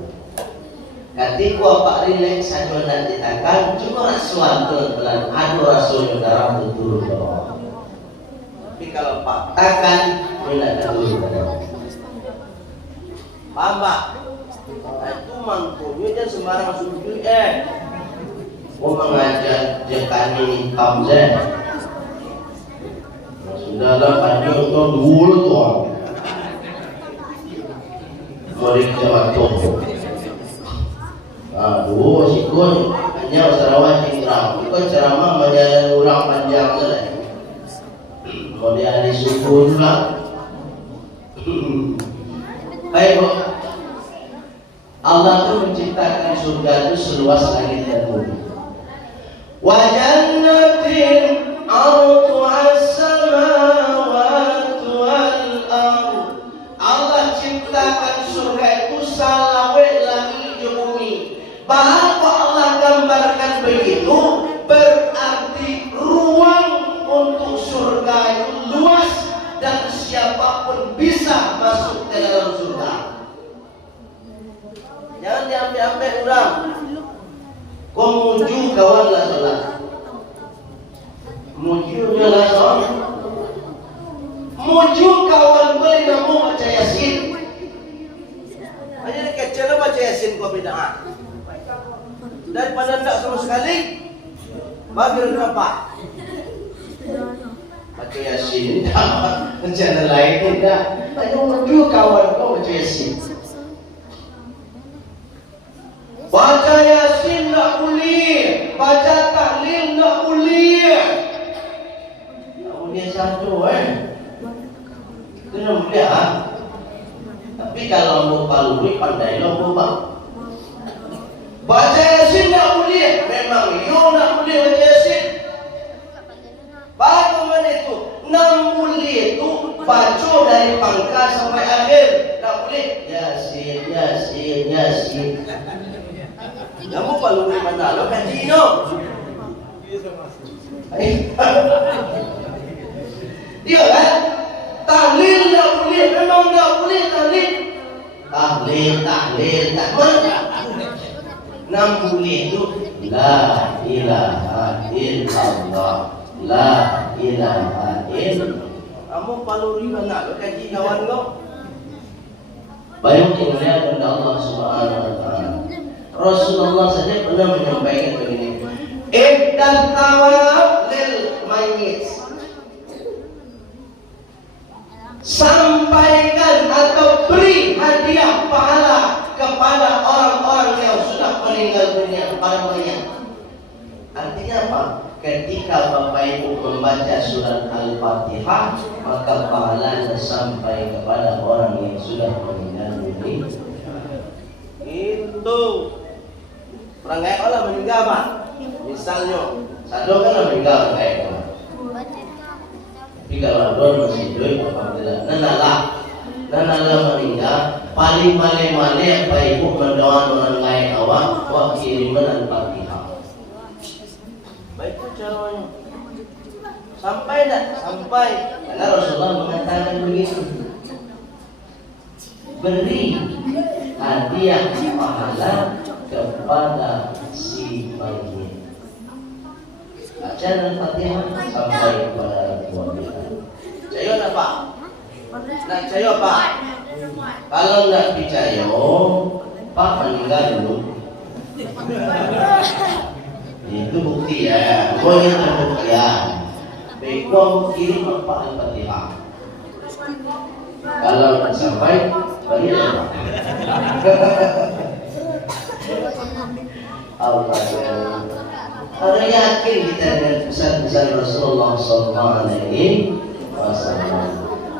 Ketika Pak relax saja dan ditekan, cuma rasuan pelan adu rasanya darah itu turun ke bawah. Tapi kalau Pak tekan, tidak turun ke bawah. Paham Pak? Nah, itu mangkunya dan sembarang sujud mau mengajar jekani hitam saya. Sudahlah panjang itu dulu tuh. Mau dikejauh. Aduh, sikun hanya Sarawak Cingkrang. Ikut ceramah menjalan orang panjang saja. Mau dia di suku lah. Baik, Allah itu menciptakan surga itu seluas langit dan bumi. Wa jannatin 'arduha as-samawati wal ardh. Allah ciptakan surga itu salawe langit dan bumi. Bahwa Allah gambarkan begitu, berarti ruang untuk surga itu luas dan siapapun bisa masuk ke dalam surga. Jangan diambil-ambil orang. Kau muju kawan lah sholat. Muju lah sholat. Muju kawan boleh namu baca Yasin. Hanya ni kecil baca Yasin kau bid'ah. Daripada tidak sama sekali, bagi berapa? Baca Yasin tidak. Rencana lain tidak. Hanya muju kawan kau baca Yasin. Baca Yasin nak boleh, baca tahlil nak boleh. Nak boleh satu itu nak boleh Tapi kalau mau palui pandai lo buat. Baca Yasin nak boleh, memang yo nak boleh baca Yasin. Bagaimana itu? Nak boleh itu baca dari pangkal sampai akhir. Nak boleh Yasin, Yasin, Yasin. Kamu kalau boleh mana lo kaji no. Dia kan? Tahlil tak boleh, memang tak boleh tahlil. Tahlil, tak boleh. 60 itu la ilaha illallah, la ilaha illallah. Kamu palu riba nak kaji kawan kau. Banyak yang melihat kepada Allah Subhanahu wa taala. Rasulullah saja pernah menyampaikan begini. Ibdat tawab lil mayyit. Sampaikan atau beri hadiah pahala kepada orang-orang yang sudah meninggal dunia, para mayat. Artinya apa? Ketika Bapak Ibu membaca surat Al-Fatihah, maka pahalanya sampai kepada orang yang sudah meninggal dunia. Itu orang kayak orang meninggal Pak. Misalnya satu kan meninggal kayak orang. Tapi kalau orang masih hidup, apabila Nanalah meninggal, paling male Bapak Ibu mendoakan kayak awak, wah kiriman Al-Fatihah. Baik itu caranya. Sampai tak? Sampai. Karena Rasulullah mengatakan begitu. Beri hadiah pahala kepada si mayit. Baca Al-Fatihah sampai kepada keluarga. Cayo apa? Nak cayo apa? Kalau nak percaya, Pak meninggal dulu. Itu bukti ya, boleh terbuktian. Baik, kau kirim apa Al-Fatihah. Kalau tak sampai, bagi apa? Al-Fatihah. Ada yakin kita dengan pesan-pesan Rasulullah SAW.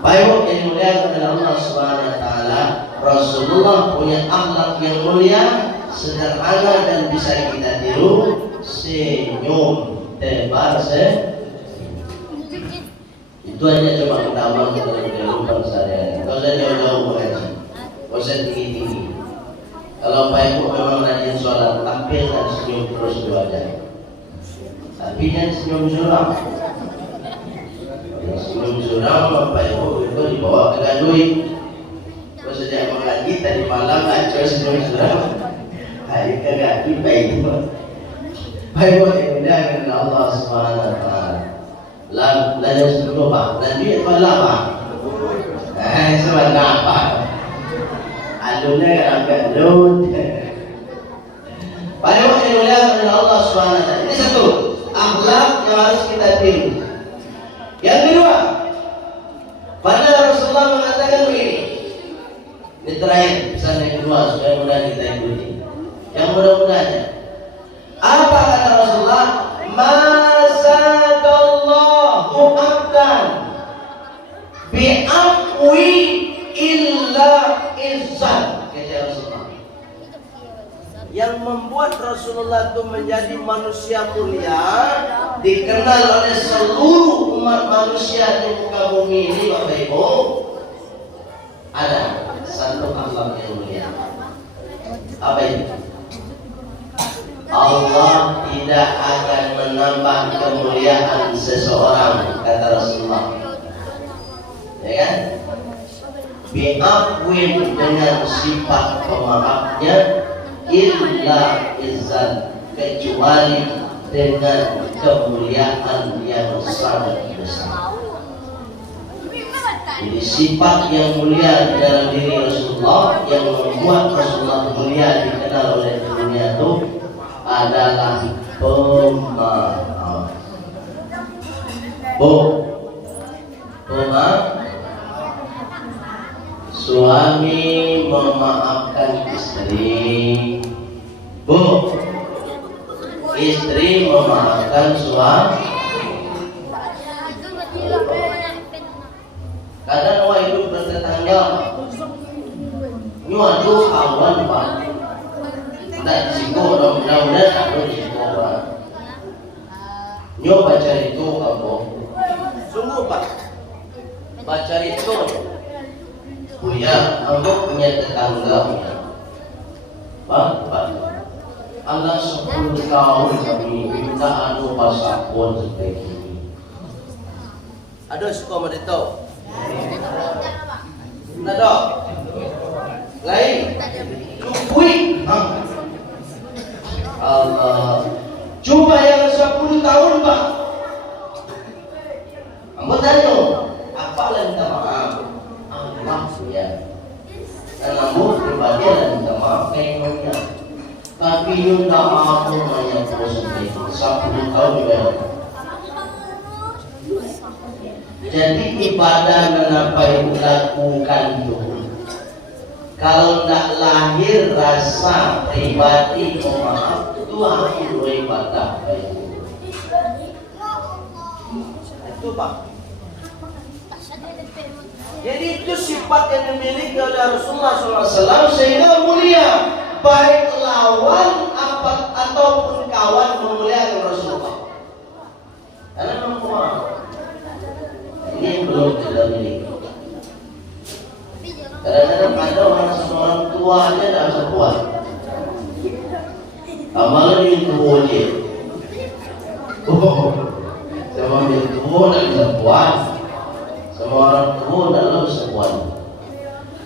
Baik yang mulia kepada Allah Subhanahu Wa Taala, Rasulullah punya akhlak yang mulia, sederhana dan bisa kita tiru. Senyum tebar itu aja coba kita amal dalam kehidupan sehari-hari. Kalau saya jauh-jauh mengaji, kalau saya tinggi-tinggi. Kalau Pak Ibu memang rajin sholat, tampil dan senyum terus di wajah. Tapi jangan senyum suram. Senyum suram Pak Ibu itu dibawa ke gadui. Kalau sejak mengaji tadi malam aja senyum suram. Hari ke gadui Pak Ibu. Baik yang dengan Allah Subhanahu Wa Taala. Lalu sebelum apa? Nabi apa? Sebenarnya apa? Adunya agak lut. Baik yang dengan Allah Subhanahu Wa Taala. Ini satu akhlak yang harus kita tiru. Yang kedua, pada Rasulullah mengatakan begini. Ini terakhir pesan yang kedua supaya mudah kita ikuti. Yang mudah-mudahnya. Apa kata Rasulullah? Masadallahu abdan bi'afwi illa izzan. Kata Rasulullah. Yang membuat Rasulullah itu menjadi manusia mulia, dikenal oleh seluruh umat manusia di muka bumi ini, Bapak Ibu, ada satu akhlak yang mulia. Apa itu? Allah tidak akan menambah kemuliaan seseorang, kata Rasulullah. Ya kan? Bi'afwin dengan sifat pemaafnya, illa izzan, kecuali dengan kemuliaan yang sangat besar. Jadi sifat yang mulia di dalam diri Rasulullah yang membuat Rasulullah mulia dikenal oleh dunia itu adalah pemaaf. Pemaaf. Suami memaafkan istri. Istri memaafkan suami. Kadang wah hidup bertetangga. Nyuatu kawan Pak. Tak siko mudah-mudahan aku siko Pak. Nyo baca itu kamu. Sungguh Pak. Baca itu. Buya, aku punya tetangga. Pak. Anak 10 tahun kami minta anu pasapun seperti ini. Ada suka medito? Tidak dok. Lain. Lupui. Allah. Coba yang 10 tahun pak. Kamu tanya, apa lah minta maaf? Allah ya. Dan kamu pribadi lah minta maaf kayaknya. Tapi you tak mampu menyambut sampai 10 tahun juga. Jadi ibadah kenapa ibu lakukan itu? Kalau tidak lahir rasa pribadi maaf itu aku ibadah itu. Itu pak. Jadi itu sifat yang dimiliki oleh Rasulullah SAW sehingga mulia. Baik lawan apa ataupun kawan memuliakan Rasulullah. Karena memang ini belum kita miliki. Kadang-kadang ada orang tua aja tidak bisa kuat. Amalan itu aja. Sama itu tidak bisa kuat. Sama orang tua tidak bisa kuat.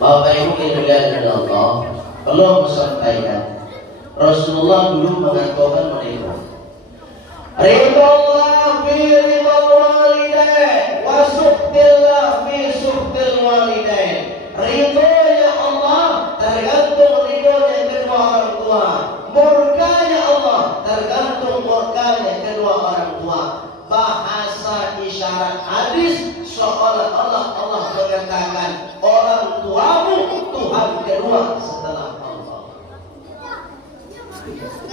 Bapak Ibu yang dimuliakan Allah, belum sampaikan Rasulullah dulu mengatakan mereka ridallah fi ridal walidain wa suhtillah fi suhtil walidain. Ridhonya Allah tergantung ridhonya kedua orang tua, murkanya Allah tergantung murkanya kedua orang tua. Bahasa isyarat hadis seolah-olah Allah mengatakan orang tuamu Tuhan kedua setelah Allah.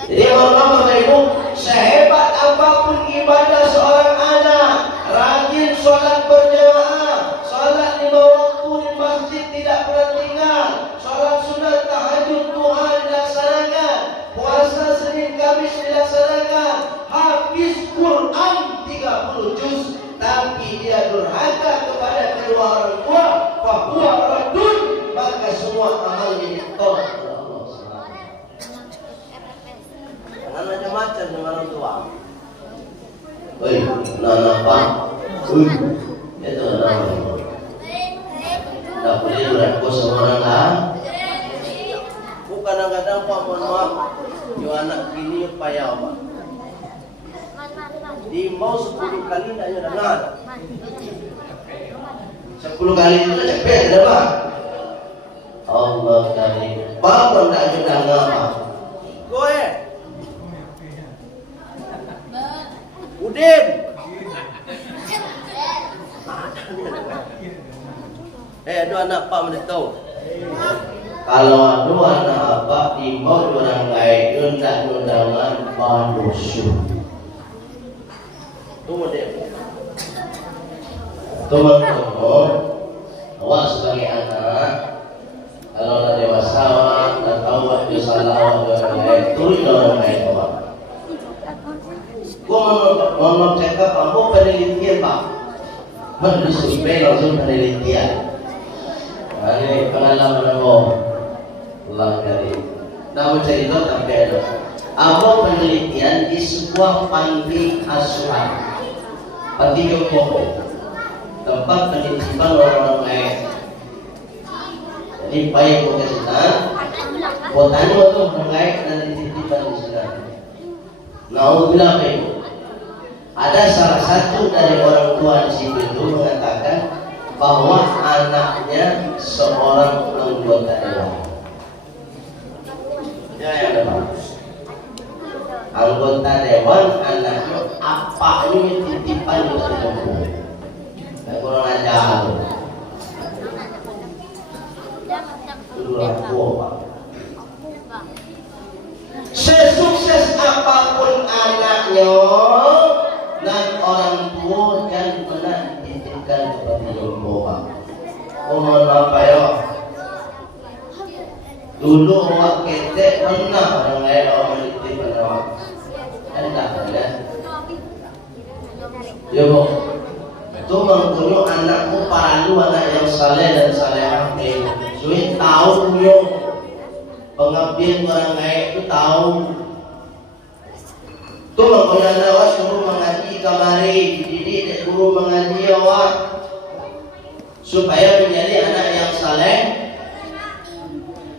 Jadi Bapak Ibu, sehebat apapun ibadah seorang anak, rajin sholat berjamaah, sholat 5 waktu di masjid tidak pernah tinggal, sholat sunat tahajud duha dilaksanakan, puasa Senin Kamis dilaksanakan, hafiz Quran 30 juz, tapi dia durhaka kepada kedua orang tua, bahwa radun, maka semua amalnya ditolak oleh Allah SWT. Jangan macam-macam dengan orang tua. Woi, apa? Itu namanya. Tak boleh berlaku sama orang lah. Bukan kadang-kadang Pak, mohon maaf, yo anak gini payah Pak. Di mau 10 kali tidak ada dengar. 10 kali itu cepet ada Pak. Allah kali. Bapak tidak ada dengar Pak. Goe. Udin. Ada anak Pak menetau. Kalau ada anak apa timbul orang lain tidak undangan manusia. Teman-teman, awak sebagai anak, kalau dah dewasa, dah tahu waktu salah waktu orang lain, turun orang lain awak. Gua mau cakap, kamu penelitian Pak, mana survei langsung penelitian. Ini pengalaman aku, Allah kali. Nama cerita tapi ada. Aku penelitian di sebuah panti asuhan, panti jompo, tempat penitipan orang-orang lain. Jadi payah bukan senang, botani waktu orang lain dan dititipkan di sana. Naudzubillah Ibu. Ada salah satu dari orang tua di situ itu mengatakan bahwa anaknya seorang anggota dewan. Ya yang depan. Anggota dewan anaknya apa ini titipan juga dikumpul. Kayak kurang ajar. Itu orang tua Pak. Sesukses apapun anaknya dan orang tua yang pernah dititipkan kepada Allah. Mohon apa ya? Dulu awak ketek pernah orang lain orang dititipkan awak. Ada ada. Ya Bu. Itu mengkunyuk anakmu parandu anak yang saleh dan salehah ni. Sulit tahu punya pengabdian orang lain itu tahu. Tuh makanya awak suruh mengaji kamari, dididik guru mengaji awak supaya menjadi anak yang saleh.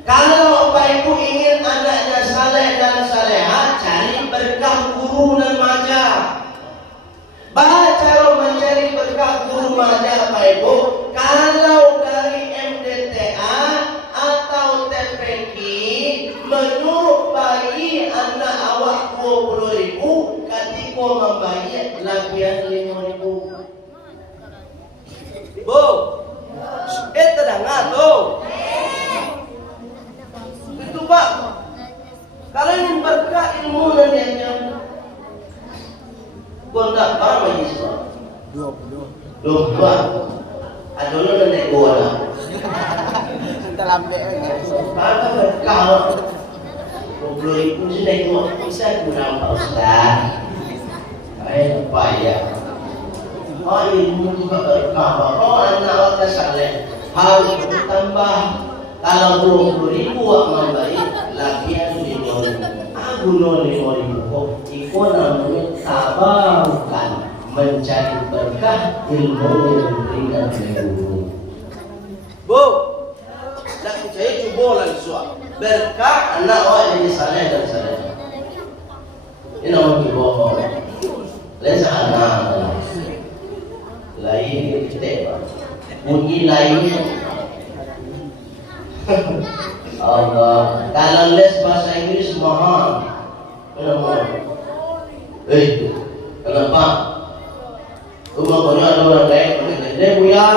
Kalau Bapak Ibu ingin anaknya saleh dan salehah, cari berkah guru dan maja. Cara mencari berkah guru maja Bapak Ibu, kalau dari MDTA atau TPQ menurut bayi anak awak 20.000, ketika membayar lagian 5.000. Bu, terdengar tuh. Itu Pak. Kalau ingin berkah ilmu dan yang kontak berapa siswa? 22. Adono dan naik bola. Terlambat aja. Kalau berkah 20.000 sih naik bola bisa kurang Pak Ustaz. Apa ya? Oh ilmu juga berkah. Oh anak awak saleh harus bertambah. Kalau 20.000 awak membayar lagian 5.000. Aku 5.000 kok. Itu namanya tabarukan, mencari berkah ilmu yang diberikan oleh guru. Bu, nak saya coba langsung berkah anak awak yang saleh dan saleh. Ini nama coba. Lain anak lain kita bunyi lainnya. Allah, kalau les bahasa Inggris mahal. Kenapa? Kenapa? Rumah punya ada orang lain. Dia Buya,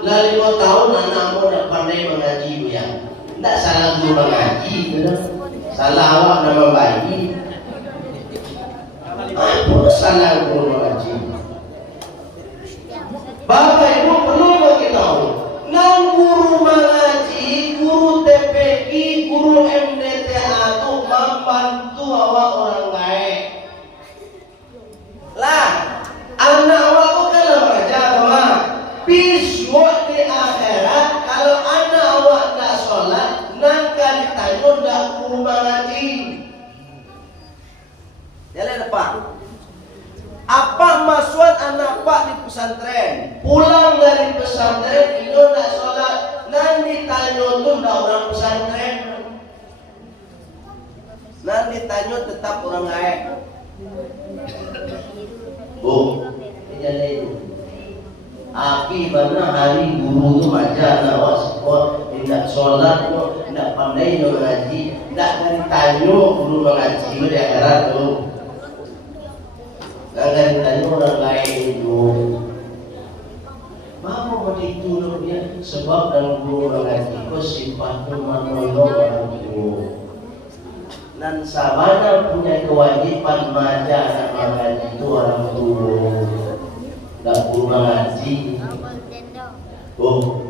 lah 5 tahun anakmu dah pandai mengaji Buya. Tak salah guru mengaji, benar? Salah awak nama bayi. Apa salah guru mengaji? Bapak Ibu perlu bagi tahu, nan guru mengaji, guru TPQ, guru MDTA itu membantu awak orang baik. Lah, anak awak bukan raja mah. Besok di akhirat, kalau anak awak tak sholat, nangka ditanya tak guru mengaji. Jalan depan. Apa maksud anak Pak di pesantren? Pulang dari pesantren, itu tak sholat, nanti ditanya tu tak orang pesantren. Nanti ditanya tetap orang baik. Oh, jalan itu. Akibatnya hari guru tu macam anak awak sekolah, tidak sholat, tidak pandai mengaji, tidak ditanya guru mengaji di akhirat tu. Jangan ditanya orang lain itu. Mau itu dia sebab dalam guru mengaji itu sifatnya menolong orang tua. Dan sabana punya kewajiban maja anak mengaji itu orang tua. Tak guru mengaji. Oh,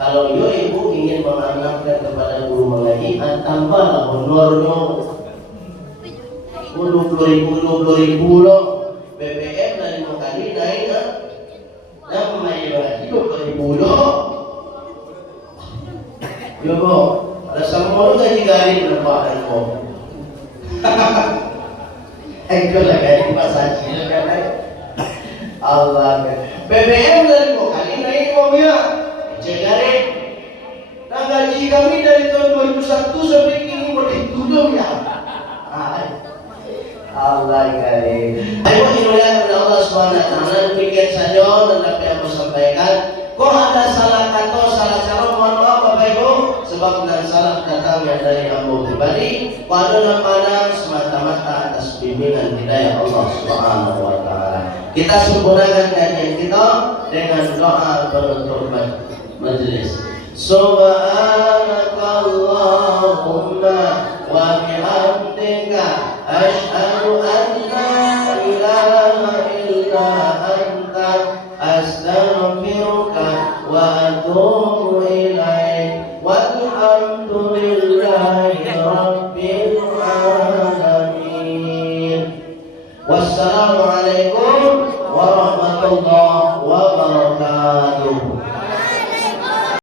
kalau yo ibu ingin menganakkan kepada guru mengaji, tambahlah honornya. 20.000 loh. BBM dari 5 kali naik kan? Nah pemain lagi 20.000 loh. Yo bo, ada semua gaji gaji berapa kan bo? Engkau lah gaji pasang kan? Allah kan. BBM dari 5 kali naik mobilnya. Cegari. Nah gaji kami dari tahun 2001 sampai kini boleh tutup ya. Allah karim. Ayo dimuliakan oleh Allah SWT. Demikian saja tentang yang aku sampaikan. Kok ada salah kata, salah cara, mohon maaf Bapak Ibu, sebab dan salah datangnya dari ambo pribadi. Pada pandang semata-mata atas bimbingan hidayah Allah SWT. Kita sempurnakan kajian kita dengan doa penutup majelis. Subhanakallahumma wa bihamdika asyhadu an la ilaha illa anta astaghfiruka wa atubu ilaik walhamdulillahi rabbil alamin. Wassalamualaikum warahmatullahi wabarakatuh.